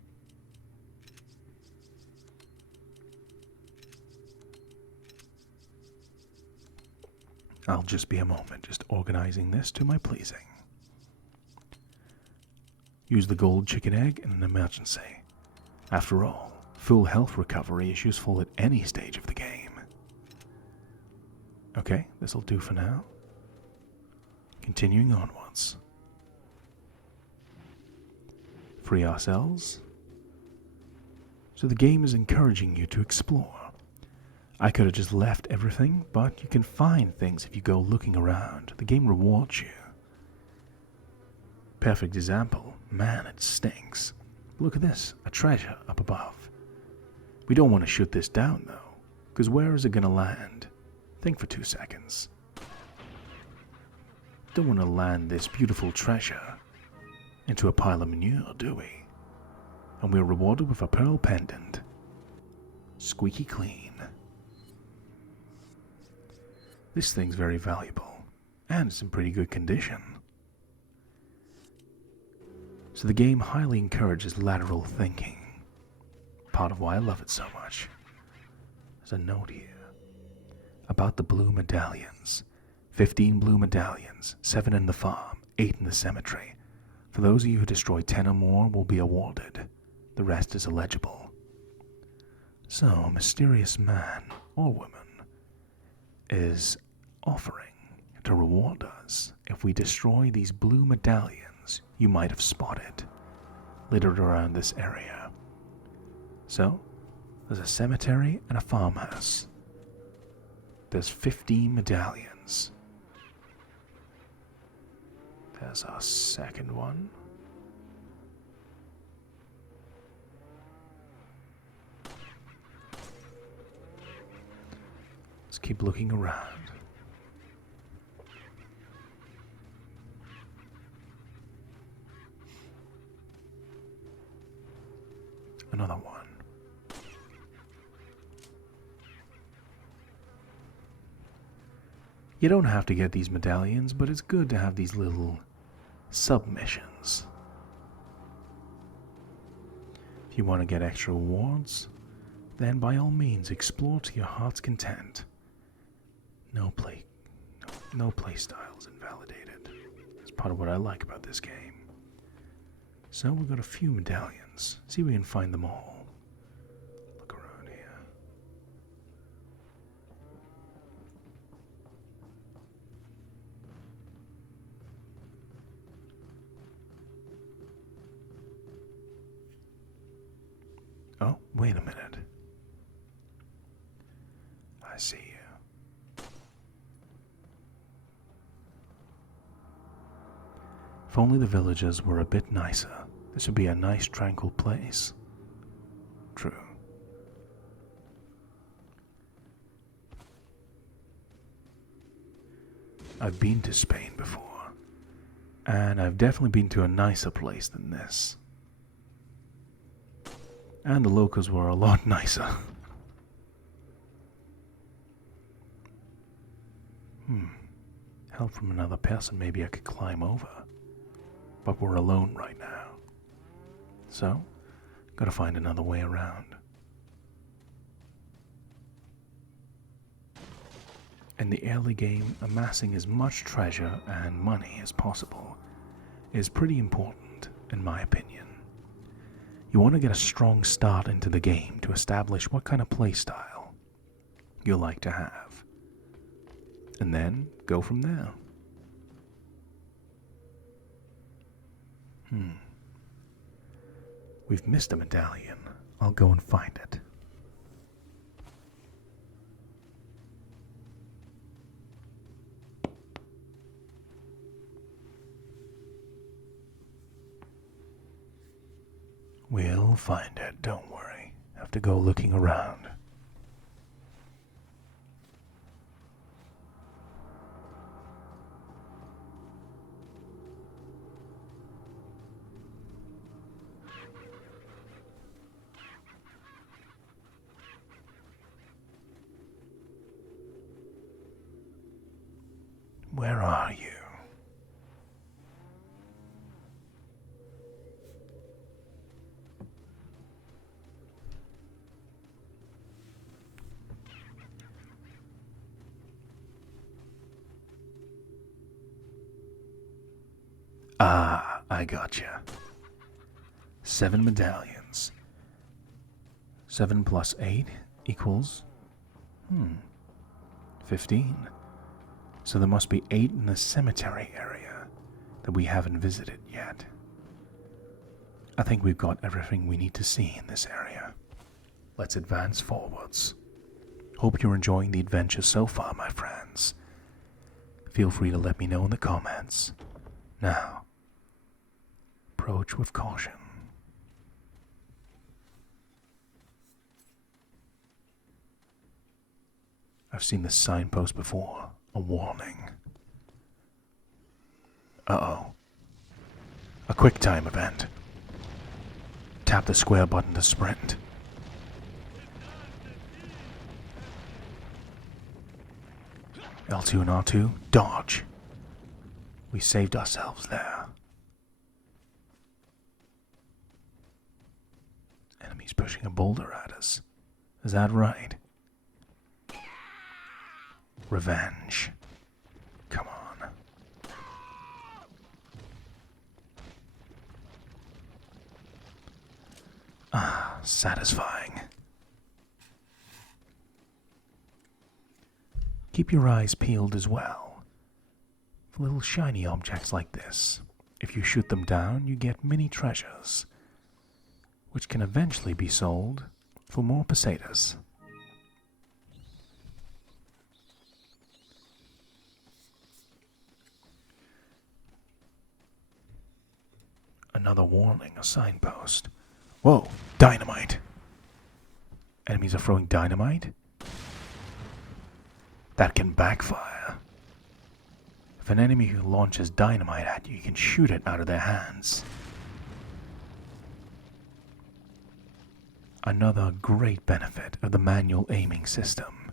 I'll just be a moment, just organizing this to my pleasing. Use the gold chicken egg in an emergency. After all, full health recovery is useful at any stage of the game. Okay, this'll do for now. Continuing onwards. Free ourselves. So the game is encouraging you to explore. I could have just left everything, but you can find things if you go looking around. The game rewards you. Perfect example. Man, it stinks. Look at this, a treasure up above. We don't want to shoot this down though, because where is it going to land? Think for 2 seconds. Don't want to land this beautiful treasure into a pile of manure, do we? And we're rewarded with a pearl pendant. Squeaky clean. This thing's very valuable, and it's in pretty good condition. So the game highly encourages lateral thinking. Part of why I love it so much. There's a note here about the blue medallions. 15 blue medallions, 7 in the farm, 8 in the cemetery. For those of you who destroy 10 or more will be awarded. The rest is illegible. So, a mysterious man or woman is offering to reward us if we destroy these blue medallions you might have spotted littered around this area. So, there's a cemetery and a farmhouse. There's 15 medallions. There's our second one. Let's keep looking around. Another one. You don't have to get these medallions, but it's good to have these little submissions. If you want to get extra rewards, then by all means explore to your heart's content. No play styles invalidated. That's part of what I like about this game. So we've got a few medallions. See if we can find them all. Look around here. Oh, wait a minute. I see you. If only the villagers were a bit nicer, this would be a nice tranquil place. True. I've been to Spain before, and I've definitely been to a nicer place than this. And the locals were a lot nicer. Help from another person, maybe I could climb over. But we're alone right now. So, gotta find another way around. In the early game, amassing as much treasure and money as possible is pretty important, in my opinion. You want to get a strong start into the game to establish what kind of playstyle you like to have. And then go from there. We've missed a medallion. I'll go and find it. We'll find it, don't worry. Have to go looking around. Where are you? Ah, I gotcha. 7 medallions. 7 plus 8 equals... 15. So there must be 8 in the cemetery area that we haven't visited yet. I think we've got everything we need to see in this area. Let's advance forwards. Hope you're enjoying the adventure so far, my friends. Feel free to let me know in the comments. Now, approach with caution. I've seen this signpost before. A warning. Uh-oh. A quick time event. Tap the square button to sprint. L2 and R2, dodge. We saved ourselves there. Enemies pushing a boulder at us. Is that right? Revenge. Come on. Ah, satisfying. Keep your eyes peeled as well for little shiny objects like this. If you shoot them down, you get mini treasures, which can eventually be sold for more pesetas. Another warning, a signpost. Whoa, dynamite! Enemies are throwing dynamite? That can backfire. If an enemy who launches dynamite at you, you can shoot it out of their hands. Another great benefit of the manual aiming system.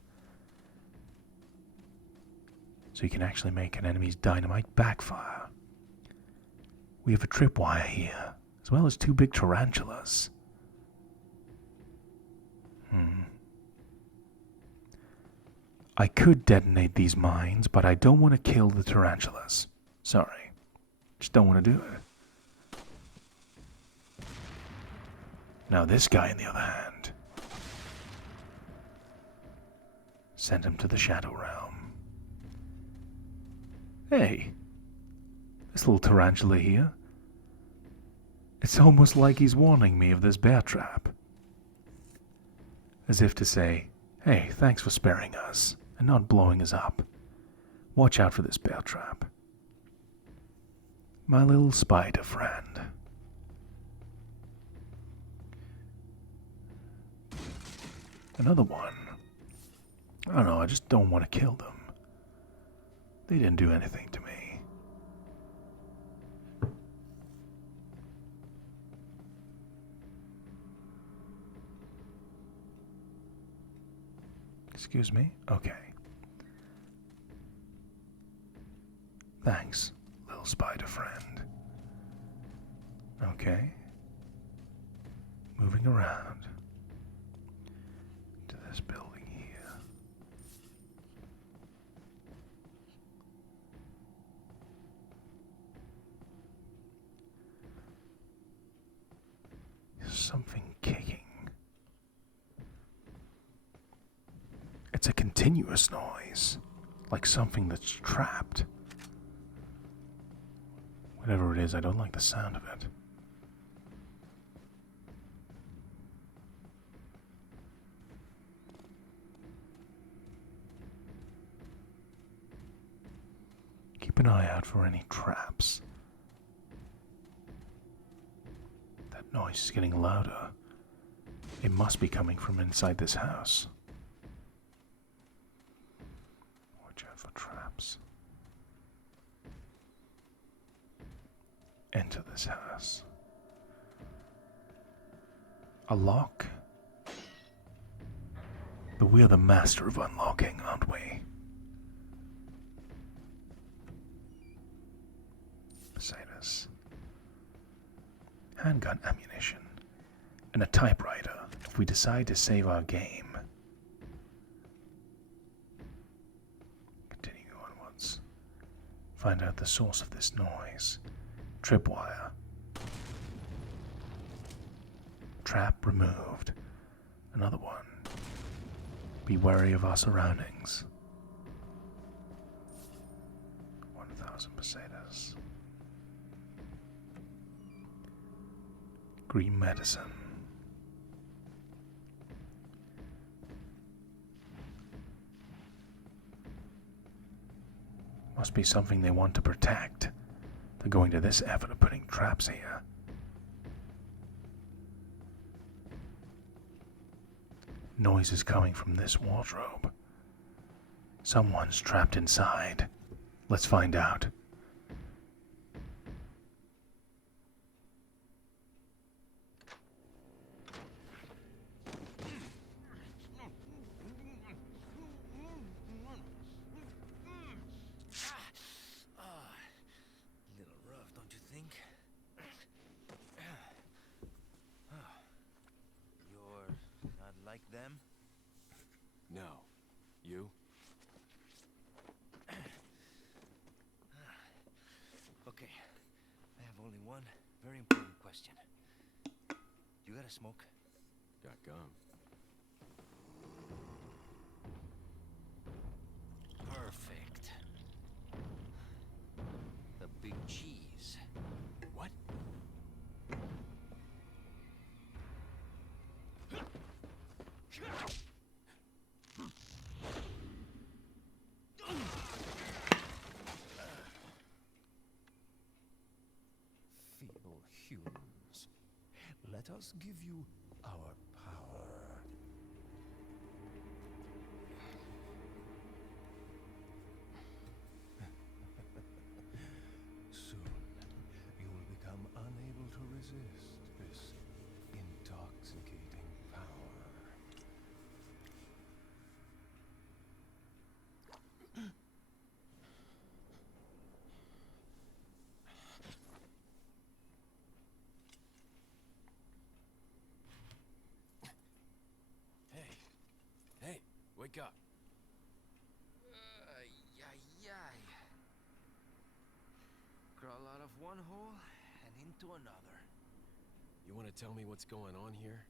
So you can actually make an enemy's dynamite backfire. We have a tripwire here, as well as 2 big tarantulas. I could detonate these mines, but I don't want to kill the tarantulas. Sorry. Just don't want to do it. Now this guy, on the other hand. Send him to the Shadow Realm. Hey. This little tarantula here. It's almost like he's warning me of this bear trap. As if to say, hey, thanks for sparing us and not blowing us up. Watch out for this bear trap. My little spider friend. Another one. I don't know, I just don't want to kill them. They didn't do anything to me. Excuse me? Okay. Thanks, little spider friend. Okay. Moving around to this building here. There's something kicking. It's a continuous noise, like something that's trapped. Whatever it is, I don't like the sound of it. Keep an eye out for any traps. That noise is getting louder. It must be coming from inside this house. Watch out for traps. Enter this house. A lock? But we're the master of unlocking, aren't we? Beside us. Handgun ammunition. And a typewriter if we decide to save our game. Continue onwards. Find out the source of this noise. Tripwire. Trap removed. Another one. Be wary of our surroundings. 1,000 pesetas. Green medicine. Must be something they want to protect. They're going to this effort of putting traps here. Noise is coming from this wardrobe. Someone's trapped inside. Let's find out. Little rough, don't you think? You're not like them? No. You? Okay, I have only one very important question. You got a smoke? Got gum. Perfect. The big cheese. What? Feeble humans, let us give you our power. Soon, you will become unable to resist this intoxicating power. Hey. Hey, wake up. Ay. Crawl out of one hole and into another. You want to tell me what's going on here?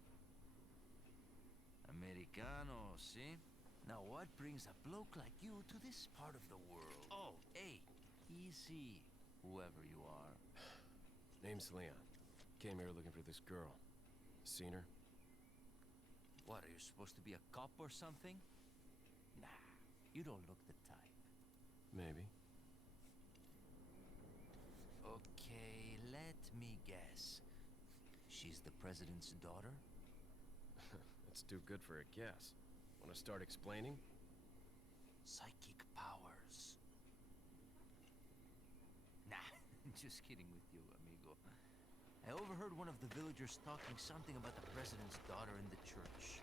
Americano, see? Now what brings a bloke like you to this part of the world? Oh, hey, easy, whoever you are. Name's Leon. Came here looking for this girl. Seen her? What, are you supposed to be a cop or something? Nah, you don't look the type. Maybe. Okay, let me guess. She's the president's daughter? That's too good for a guess. Want to start explaining? Psychic powers. Nah, just kidding with you, amigo. I overheard one of the villagers talking something about the president's daughter in the church.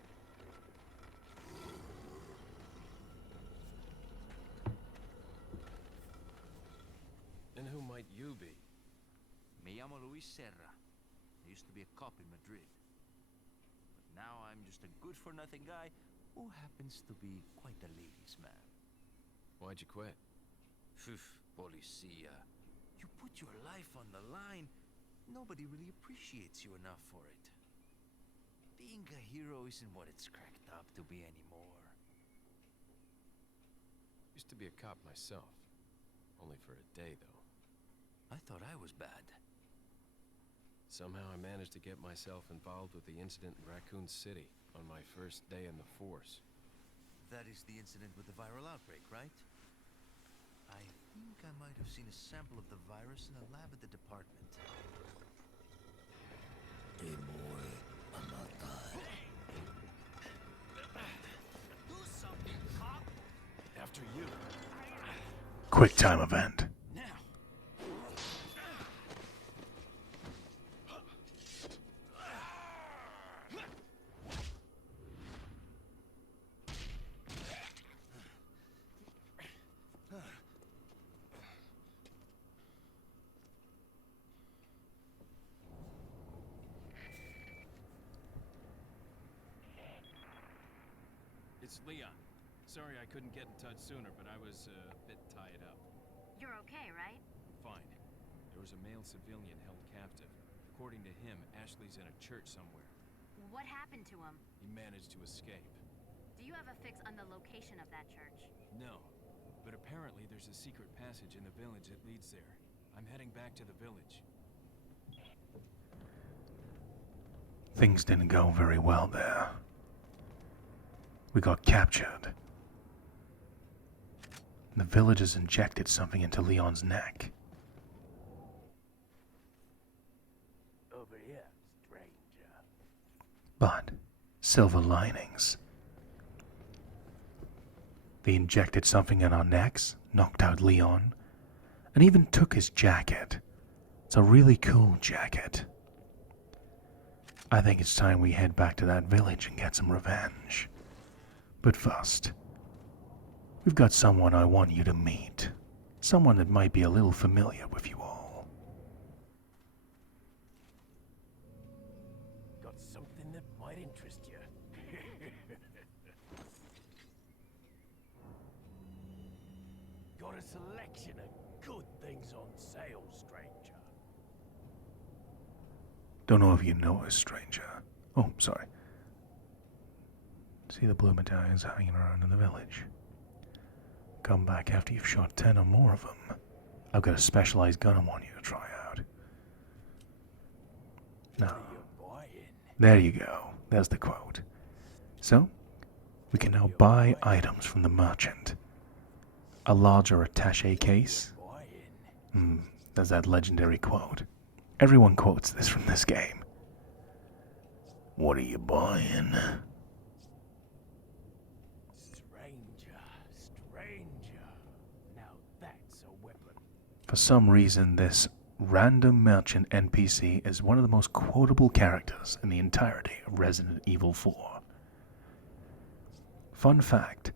And who might you be? Me llamo Luis Sera. I used to be a cop in Madrid. But now I'm just a good-for-nothing guy who happens to be quite a ladies' man. Why'd you quit? Phew, policia. You put your life on the line, nobody really appreciates you enough for it. Being a hero isn't what it's cracked up to be anymore. Used to be a cop myself. Only for a day, though. I thought I was bad. Somehow I managed to get myself involved with the incident in Raccoon City on my first day in the force. That is the incident with the viral outbreak, right? I think I might have seen a sample of the virus in a lab at the department. Do something, cop! After you. Quick time event. Now! It's Leon. Sorry I couldn't get in touch sooner, but I was a bit tied up. You're okay, right? Fine. There there's a male civilian held captive. According to him, Ashley's in a church somewhere. What happened to him? He managed to escape. Do you have a fix on the location of that church? No, but apparently there's a secret passage in the village that leads there. I'm heading back to the village. Things didn't go very well there. We got captured. The villagers injected something into Leon's neck. Over here, stranger. But silver linings. They injected something in our necks, knocked out Leon, and even took his jacket. It's a really cool jacket. I think it's time we head back to that village and get some revenge. But first, we've got someone I want you to meet. Someone that might be a little familiar with you all. Got something that might interest you. Got a selection of good things on sale, stranger. Don't know if you know a stranger. Oh, sorry. See the blue medallions hanging around in the village. Come back after you've shot 10 or more of them. I've got a specialized gun I want you to try out. Now, there you go. There's the quote. So, we can now buy items from the merchant. A larger attaché case. There's that legendary quote. Everyone quotes this from this game. What are you buying? Stranger. Now that's a weapon. For some reason, this random merchant NPC is one of the most quotable characters in the entirety of Resident Evil 4. Fun fact,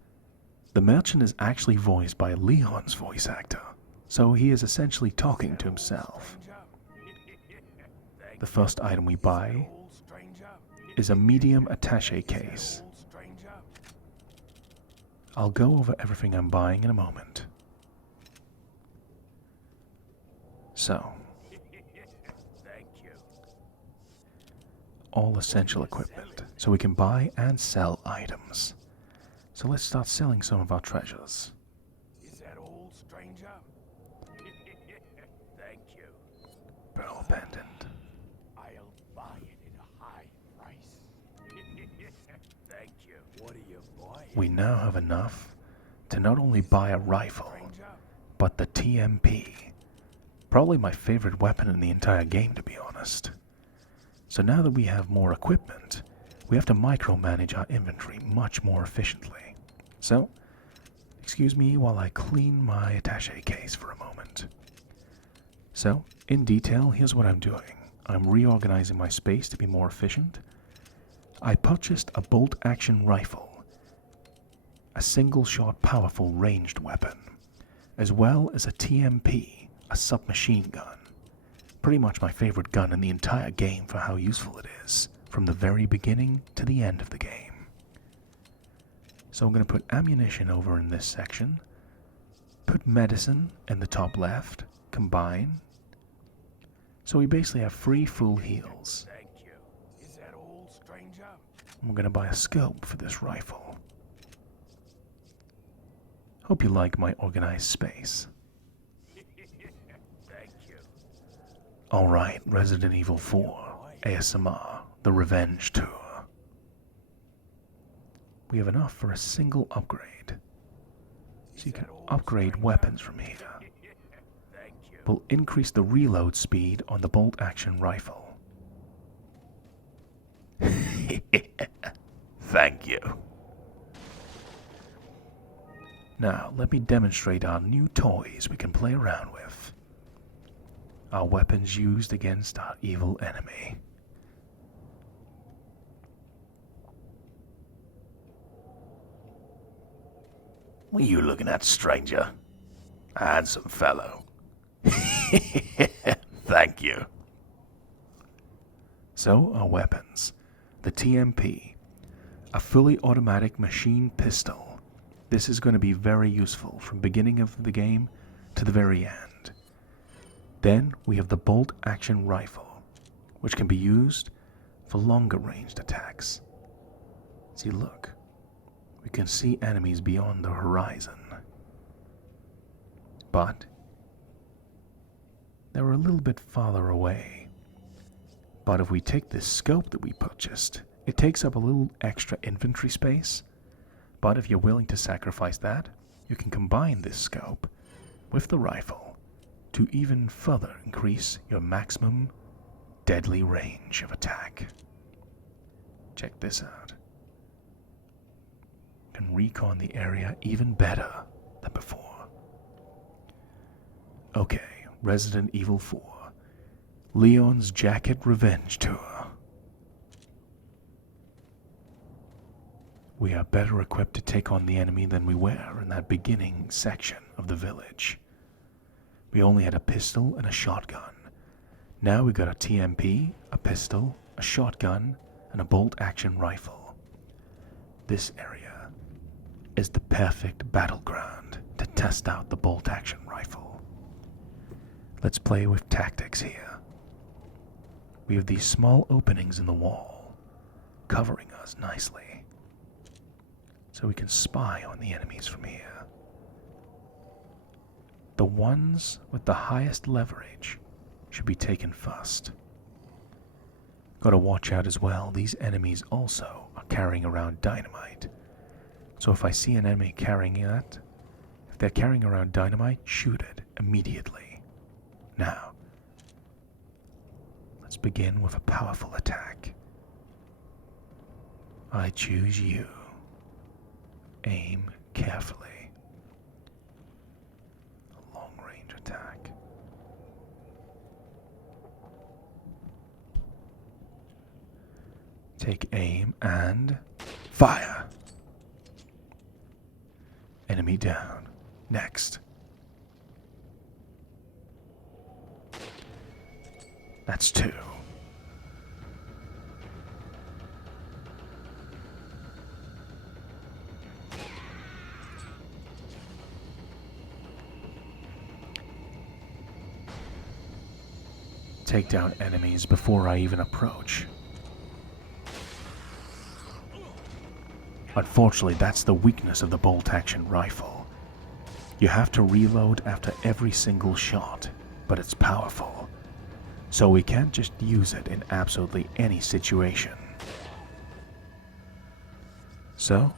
the merchant is actually voiced by Leon's voice actor, so he is essentially talking to himself. The first item we buy is a medium attaché case. I'll go over everything I'm buying in a moment. So, all essential equipment, so we can buy and sell items. So let's start selling some of our treasures. Is that all, stranger? Thank you. Pearl pendant. I'll buy it at a high price. Thank you. What are you buying? We now have enough to not only buy a rifle, but the TMP. Probably my favorite weapon in the entire game, to be honest. So now that we have more equipment, we have to micromanage our inventory much more efficiently. So, excuse me while I clean my attaché case for a moment. So, in detail, here's what I'm doing. I'm reorganizing my space to be more efficient. I purchased a bolt-action rifle, a single-shot powerful ranged weapon, as well as a TMP, a submachine gun. Pretty much my favorite gun in the entire game for how useful it is, from the very beginning to the end of the game. So I'm going to put ammunition over in this section, put medicine in the top left, combine. So we basically have 3 full heals. Thank you. Is that all, stranger? I'm going to buy a scope for this rifle. Hope you like my organized space. Thank you. Alright, Resident Evil 4, ASMR, The Revenge Tour. We have enough for a single upgrade. So you can upgrade weapons from here. We'll increase the reload speed on the bolt-action rifle. Thank you. Now, let me demonstrate our new toys we can play around with. Our weapons used against our evil enemy. What are you looking at, stranger? Handsome fellow. Thank you. So, our weapons. The TMP. A fully automatic machine pistol. This is going to be very useful from beginning of the game to the very end. Then we have the bolt-action rifle, which can be used for longer ranged attacks. See, look. We can see enemies beyond the horizon. But they're a little bit farther away. But if we take this scope that we purchased, it takes up a little extra inventory space. But if you're willing to sacrifice that, you can combine this scope with the rifle to even further increase your maximum deadly range of attack. Check this out. You can recon the area even better than before. Okay, Resident Evil 4. Leon's Jacket Revenge Tour. We are better equipped to take on the enemy than we were in that beginning section of the village. We only had a pistol and a shotgun. Now we got a TMP, a pistol, a shotgun, and a bolt-action rifle. This area is the perfect battleground to test out the bolt-action rifle. Let's play with tactics here. We have these small openings in the wall, covering us nicely, so we can spy on the enemies from here. The ones with the highest leverage should be taken first. Gotta watch out as well, these enemies also are carrying around dynamite. So if I see an enemy carrying that, if they're carrying around dynamite, shoot it immediately. Now, let's begin with a powerful attack. I choose you. Aim carefully. A long-range attack. Take aim and fire. Enemy down. Next. That's 2. Take down enemies before I even approach. Unfortunately, that's the weakness of the bolt-action rifle. You have to reload after every single shot, but it's powerful. So we can't just use it in absolutely any situation. So,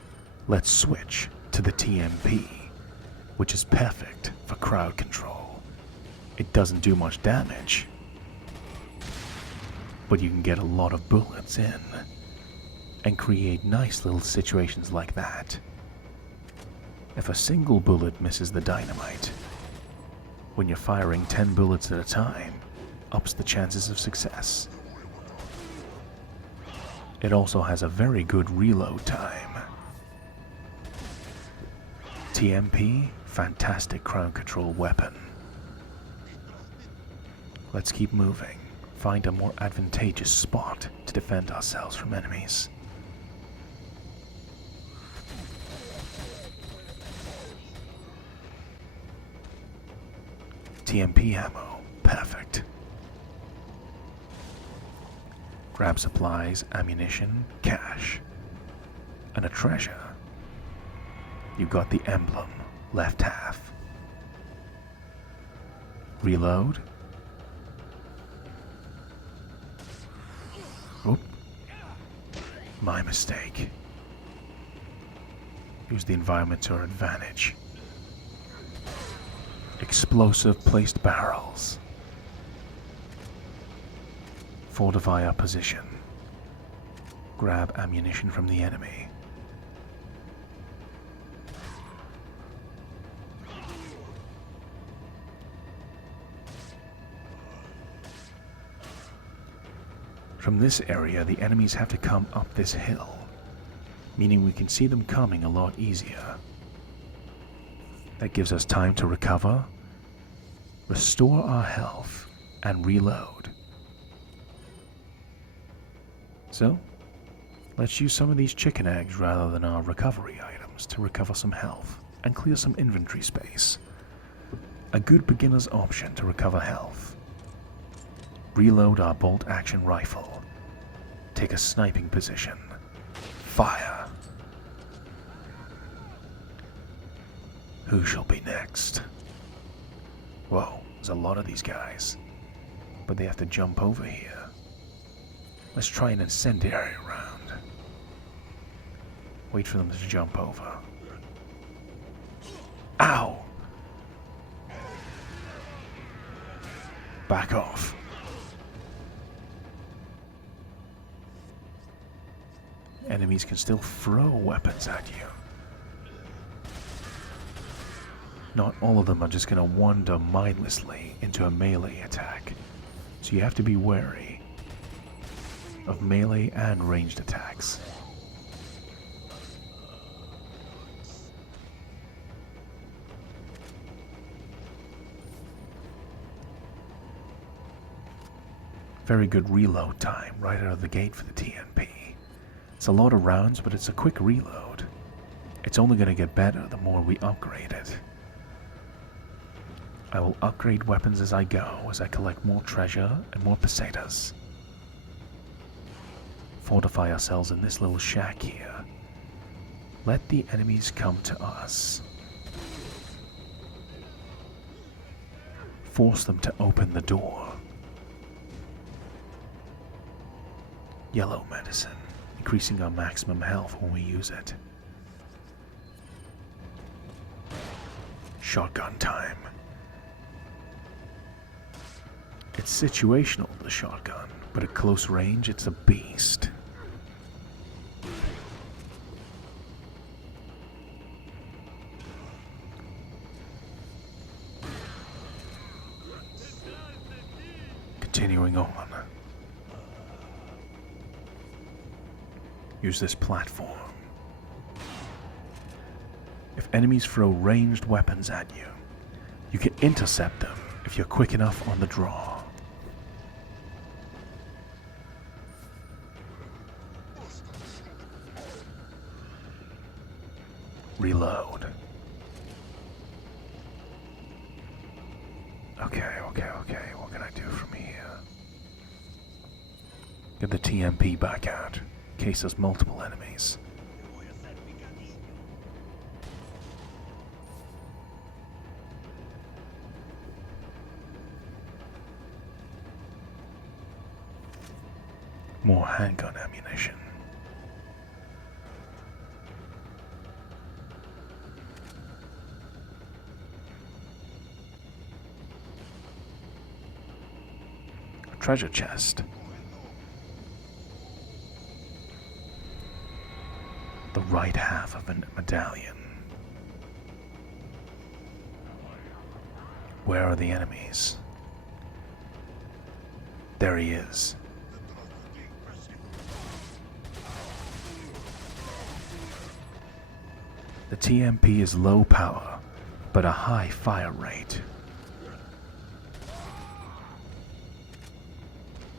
let's switch to the TMP, which is perfect for crowd control. It doesn't do much damage, but you can get a lot of bullets in and create nice little situations like that. If a single bullet misses the dynamite, when you're firing 10 bullets at a time, ups the chances of success. It also has a very good reload time. TMP, fantastic crowd control weapon. Let's keep moving. Find a more advantageous spot to defend ourselves from enemies. TMP ammo, perfect. Grab supplies, ammunition, cash, and a treasure. You got the emblem, left half. Reload. Oop. My mistake. Use the environment to our advantage. Explosive placed barrels. Fortify our position. Grab ammunition from the enemy. From this area, the enemies have to come up this hill, meaning we can see them coming a lot easier. That gives us time to recover, restore our health, and reload. So, let's use some of these chicken eggs rather than our recovery items to recover some health and clear some inventory space. A good beginner's option to recover health. Reload our bolt-action rifle. Take a sniping position. Fire! Who shall be next? Whoa, there's a lot of these guys. But they have to jump over here. Let's try an incendiary round. Wait for them to jump over. Ow! Back off. Enemies can still throw weapons at you. Not all of them are just going to wander mindlessly into a melee attack, so you have to be wary of melee and ranged attacks. Very good reload time right out of the gate for the TMP. It's a lot of rounds, but it's a quick reload. It's only going to get better the more we upgrade it. I will upgrade weapons as I go, as I collect more treasure and more pesetas. Fortify ourselves in this little shack here. Let the enemies come to us. Force them to open the door. Yellow medicine, increasing our maximum health when we use it. Shotgun time. It's situational, the shotgun, but at close range it's a beast. Continuing on. Use this platform. If enemies throw ranged weapons at you, you can intercept them if you're quick enough on the draw. Reload. Okay. What can I do from here? Get the TMP back out, in case there's multiple enemies. More handgun ammunition. Treasure chest. The right half of a medallion. Where are the enemies? There he is. The TMP is low power, but a high fire rate.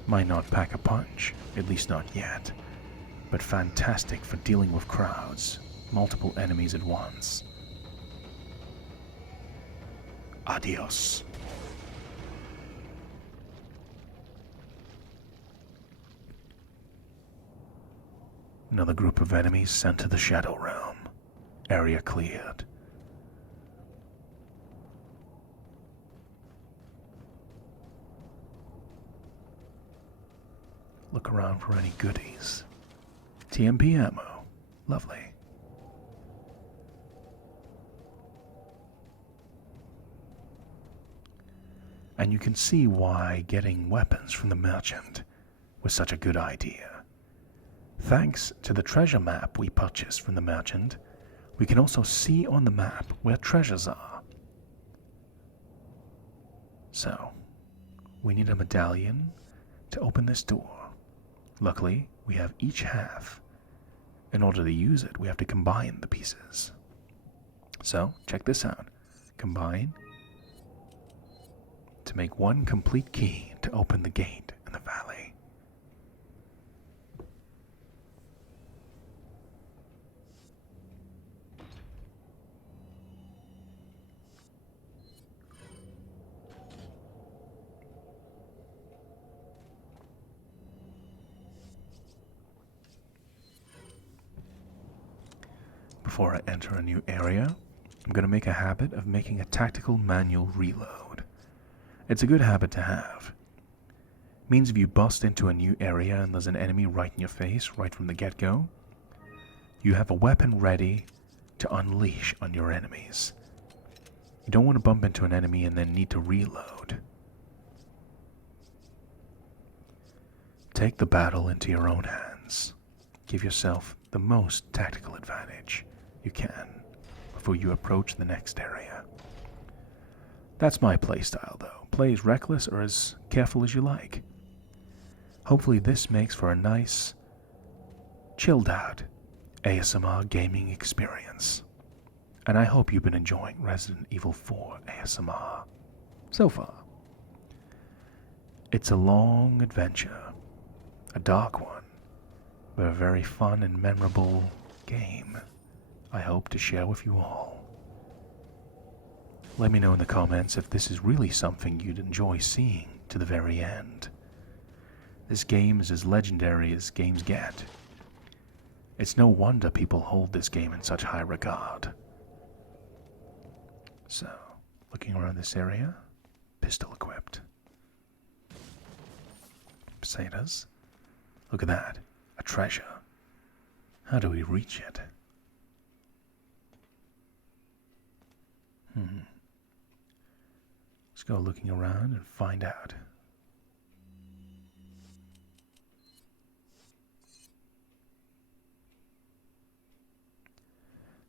Might not pack a punch, at least not yet, but fantastic for dealing with crowds, multiple enemies at once. Adios. Another group of enemies sent to the Shadow Realm. Area cleared. Look around for any goodies. TMP ammo. Lovely. And you can see why getting weapons from the merchant was such a good idea. Thanks to the treasure map we purchased from the merchant, we can also see on the map where treasures are. So, we need a medallion to open this door. Luckily, we have each half. In order to use it, we have to combine the pieces. So, check this out. Combine to make one complete key to open the gate in the valley. Before I enter a new area, I'm going to make a habit of making a tactical manual reload. It's a good habit to have. It means if you bust into a new area and there's an enemy right in your face right from the get-go, you have a weapon ready to unleash on your enemies. You don't want to bump into an enemy and then need to reload. Take the battle into your own hands. Give yourself the most tactical advantage you can before you approach the next area. That's my playstyle though. Play as reckless or as careful as you like. Hopefully this makes for a nice, chilled out ASMR gaming experience. And I hope you've been enjoying Resident Evil 4 ASMR so far. It's a long adventure, a dark one, but a very fun and memorable game I hope to share with you all. Let me know in the comments if this is really something you'd enjoy seeing to the very end. This game is as legendary as games get. It's no wonder people hold this game in such high regard. So, looking around this area, pistol equipped. Potatoes. Look at that, a treasure. How do we reach it? Let's go looking around and find out.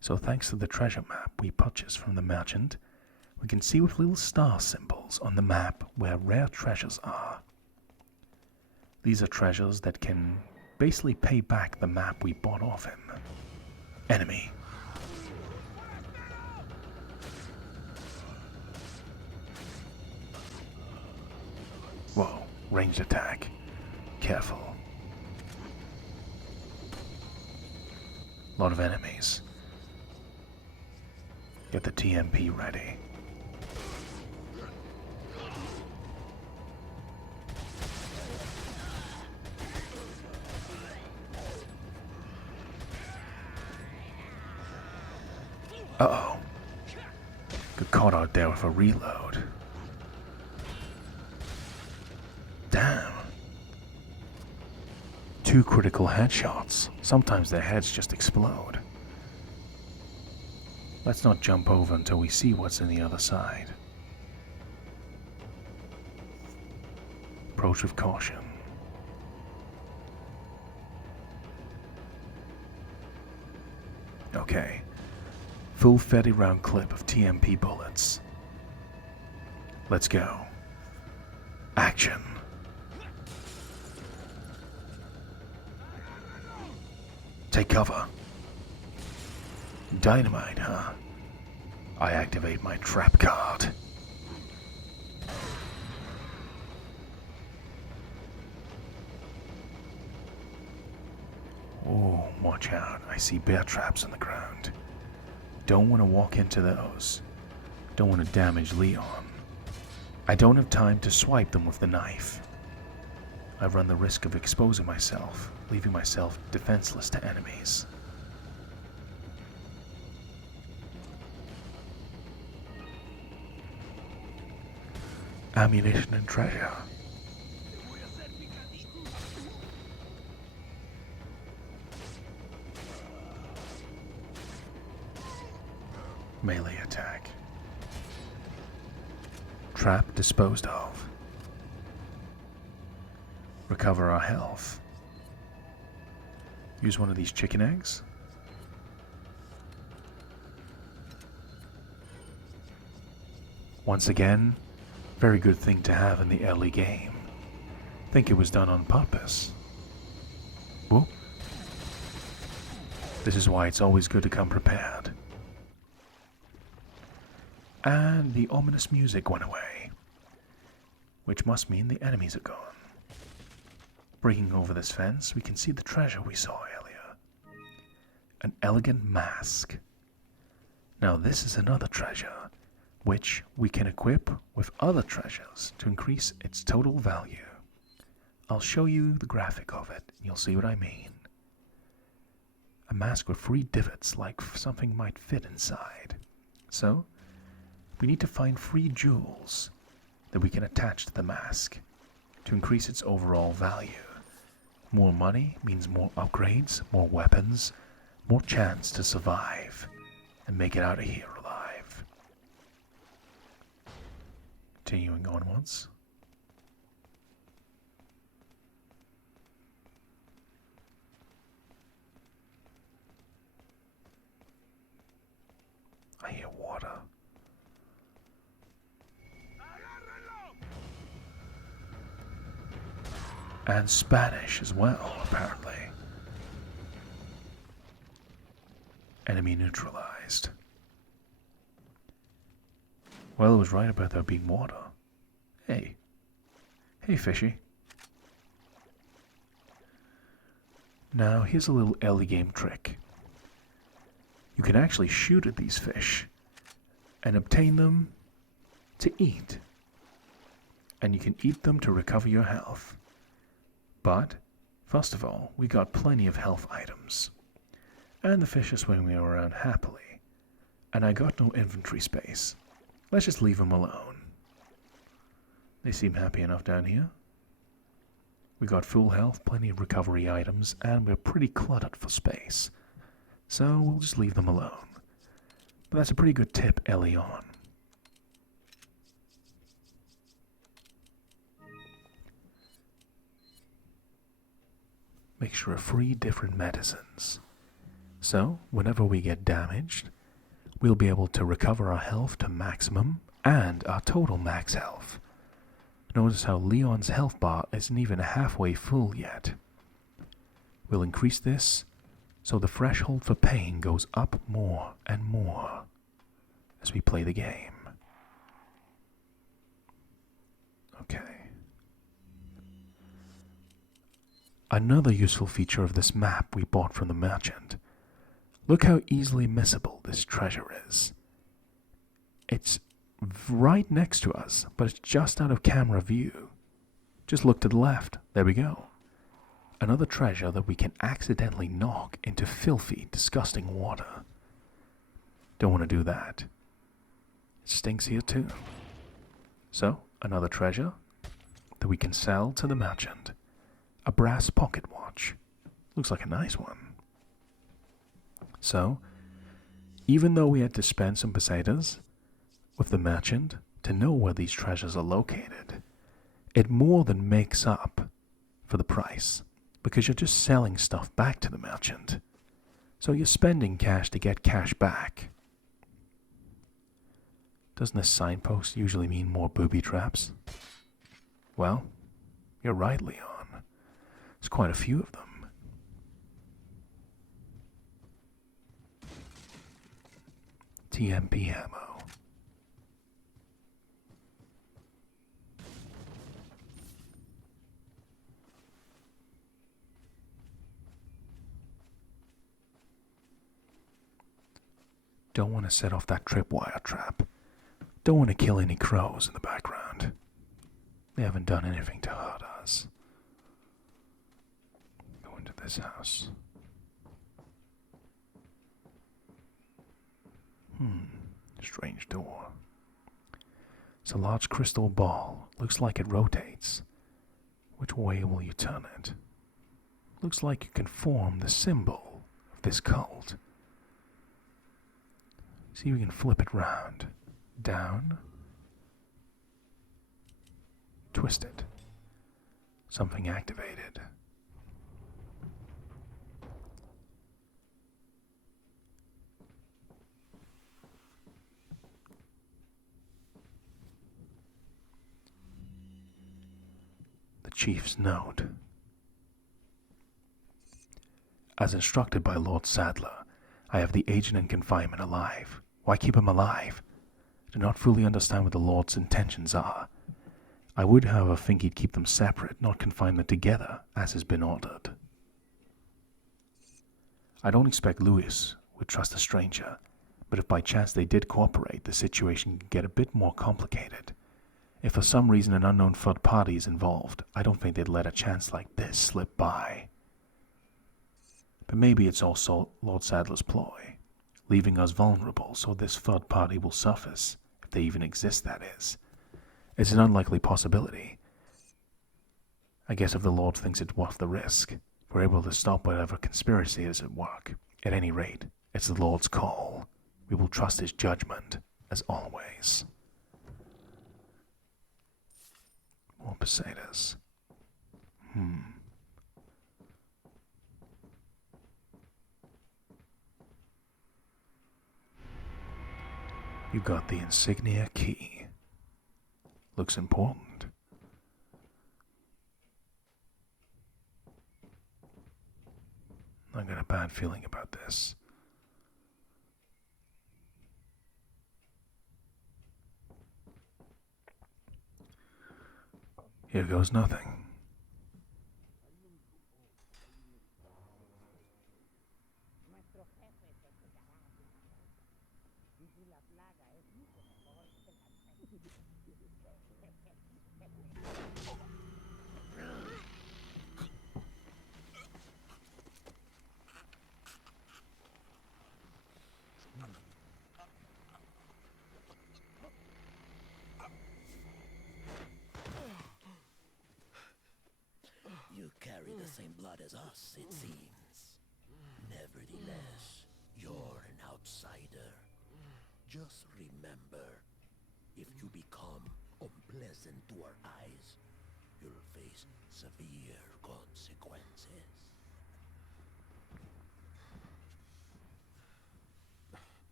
So thanks to the treasure map we purchased from the merchant, we can see with little star symbols on the map where rare treasures are. These are treasures that can basically pay back the map we bought off him. Enemy. Whoa, ranged attack. Careful. A lot of enemies. Get the TMP ready. Uh-oh. Got caught out there with a reload. Damn. 2 critical headshots. Sometimes their heads just explode. Let's not jump over until we see what's in the other side. Approach with caution. Okay. Full 30 round clip of TMP bullets. Let's go. Action. Take cover. Dynamite, huh? I activate my trap card. Oh, watch out. I see bear traps on the ground. Don't want to walk into those. Don't want to damage Leon. I don't have time to swipe them with the knife. I run the risk of exposing myself, leaving myself defenseless to enemies. Ammunition and treasure. Melee attack. Trap disposed of. Recover our health. Use one of these chicken eggs. Once again, very good thing to have in the early game. Think it was done on purpose. Whoop. This is why it's always good to come prepared. And the ominous music went away, which must mean the enemies are gone. Breaking over this fence, we can see the treasure we saw earlier. An elegant mask. Now this is another treasure, which we can equip with other treasures to increase its total value. I'll show you the graphic of it, and you'll see what I mean. a mask with 3 divots like something might fit inside. So, we need to find 3 jewels that we can attach to the mask to increase its overall value. More money means more upgrades, more weapons, more chance to survive and make it out of here alive. Continuing onwards. I hear water. And Spanish as well, apparently. Enemy neutralized. Well, it was right about there being water. Hey. Hey, fishy. Now, here's a little early game trick. You can actually shoot at these fish and obtain them to eat. And you can eat them to recover your health. But, first of all, we got plenty of health items. And the fish are swimming around happily. And I got no inventory space. Let's just leave them alone. They seem happy enough down here. We got full health, plenty of recovery items, and we're pretty cluttered for space. So we'll just leave them alone. But that's a pretty good tip early on. Mixture of 3 different medicines. So, whenever we get damaged, we'll be able to recover our health to maximum and our total max health. Notice how Leon's health bar isn't even halfway full yet. We'll increase this so the threshold for pain goes up more and more as we play the game. Okay. Another useful feature of this map we bought from the merchant. Look how easily missable this treasure is. It's right next to us, but it's just out of camera view. Just look to the left. There we go. Another treasure that we can accidentally knock into filthy, disgusting water. Don't want to do that. It stinks here too. So, another treasure that we can sell to the merchant. A brass pocket watch. Looks like a nice one. So, even though we had to spend some pesetas with the merchant to know where these treasures are located, it more than makes up for the price, because you're just selling stuff back to the merchant. So you're spending cash to get cash back. Doesn't this signpost usually mean more booby traps? Well, you're right, Leon. There's quite a few of them. TMP ammo. Don't want to set off that tripwire trap. Don't want to kill any crows in the background. They haven't done anything to hurt us. Go into this house. Strange door. It's a large crystal ball. Looks like it rotates. Which way will you turn it? Looks like you can form the symbol of this cult. See if we can flip it round. Down. Twist it. Something activated. The Chief's note. As instructed by Lord Sadler, I have the agent in confinement alive. Why keep him alive? I do not fully understand what the Lord's intentions are. I would, however, think he'd keep them separate, not confine them together, as has been ordered. I don't expect Louis would trust a stranger, but if by chance they did cooperate, the situation could get a bit more complicated. If for some reason an unknown third party is involved, I don't think they'd let a chance like this slip by. But maybe it's also Lord Sadler's ploy, leaving us vulnerable so this third party will surface, if they even exist, that is. It's an unlikely possibility. I guess if the Lord thinks it's worth the risk, we're able to stop whatever conspiracy is at work. At any rate, it's the Lord's call. We will trust his judgment, as always. More pesetas. You got the insignia key. Looks important. I got a bad feeling about this. Here goes nothing. You carry the same blood as us, it seems. Nevertheless, you're an outsider. Just remember, if you become unpleasant to our eyes, you'll face severe consequences.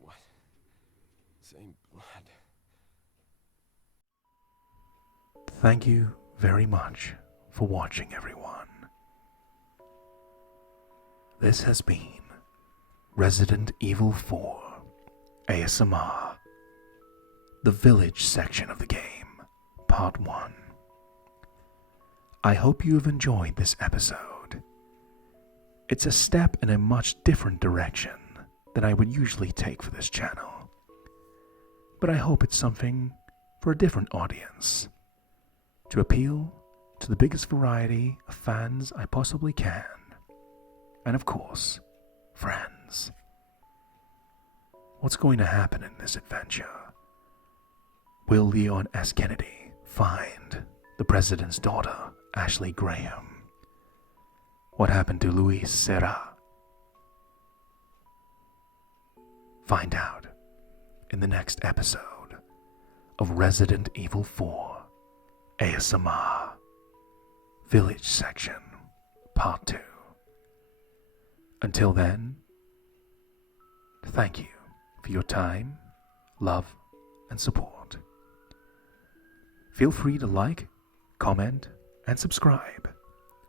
What? Same blood. Thank you very much for watching, everyone. This has been Resident Evil 4 ASMR, the village section of the game, Part 1. I hope you have enjoyed this episode. It's a step in a much different direction than I would usually take for this channel, but I hope it's something for a different audience, to appeal to the biggest variety of fans I possibly can, and of course, friends. What's going to happen in this adventure? Will Leon S. Kennedy find the president's daughter, Ashley Graham? What happened to Luis Sera? Find out in the next episode of Resident Evil 4 ASMR Village Section Part 2. Until then, thank you for your time, love, and support. Feel free to like, comment, and subscribe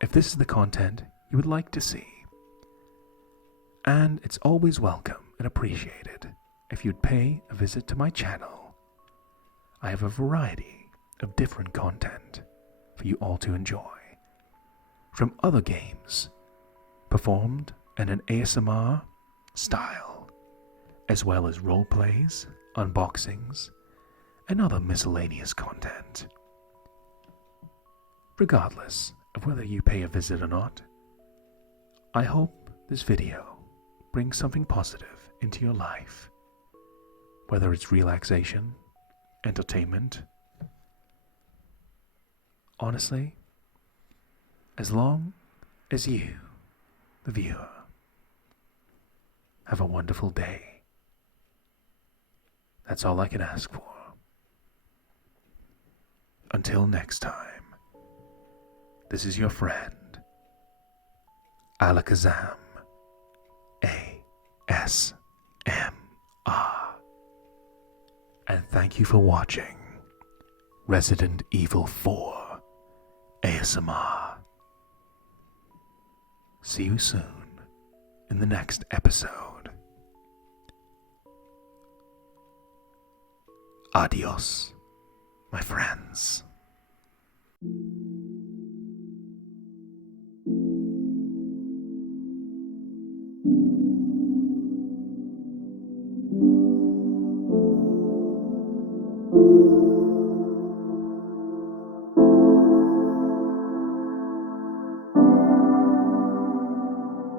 if this is the content you would like to see. And it's always welcome and appreciated if you'd pay a visit to my channel. I have a variety of different content for you all to enjoy, from other games performed in an ASMR style, as well as roleplays, unboxings, and other miscellaneous content. Regardless of whether you pay a visit or not, I hope this video brings something positive into your life, whether it's relaxation, entertainment. Honestly, as long as you, the viewer, have a wonderful day, that's all I can ask for. Until next time, this is your friend, Alakazam, ASMR, and thank you for watching Resident Evil 4 ASMR. See you soon in the next episode. Adios, my friends.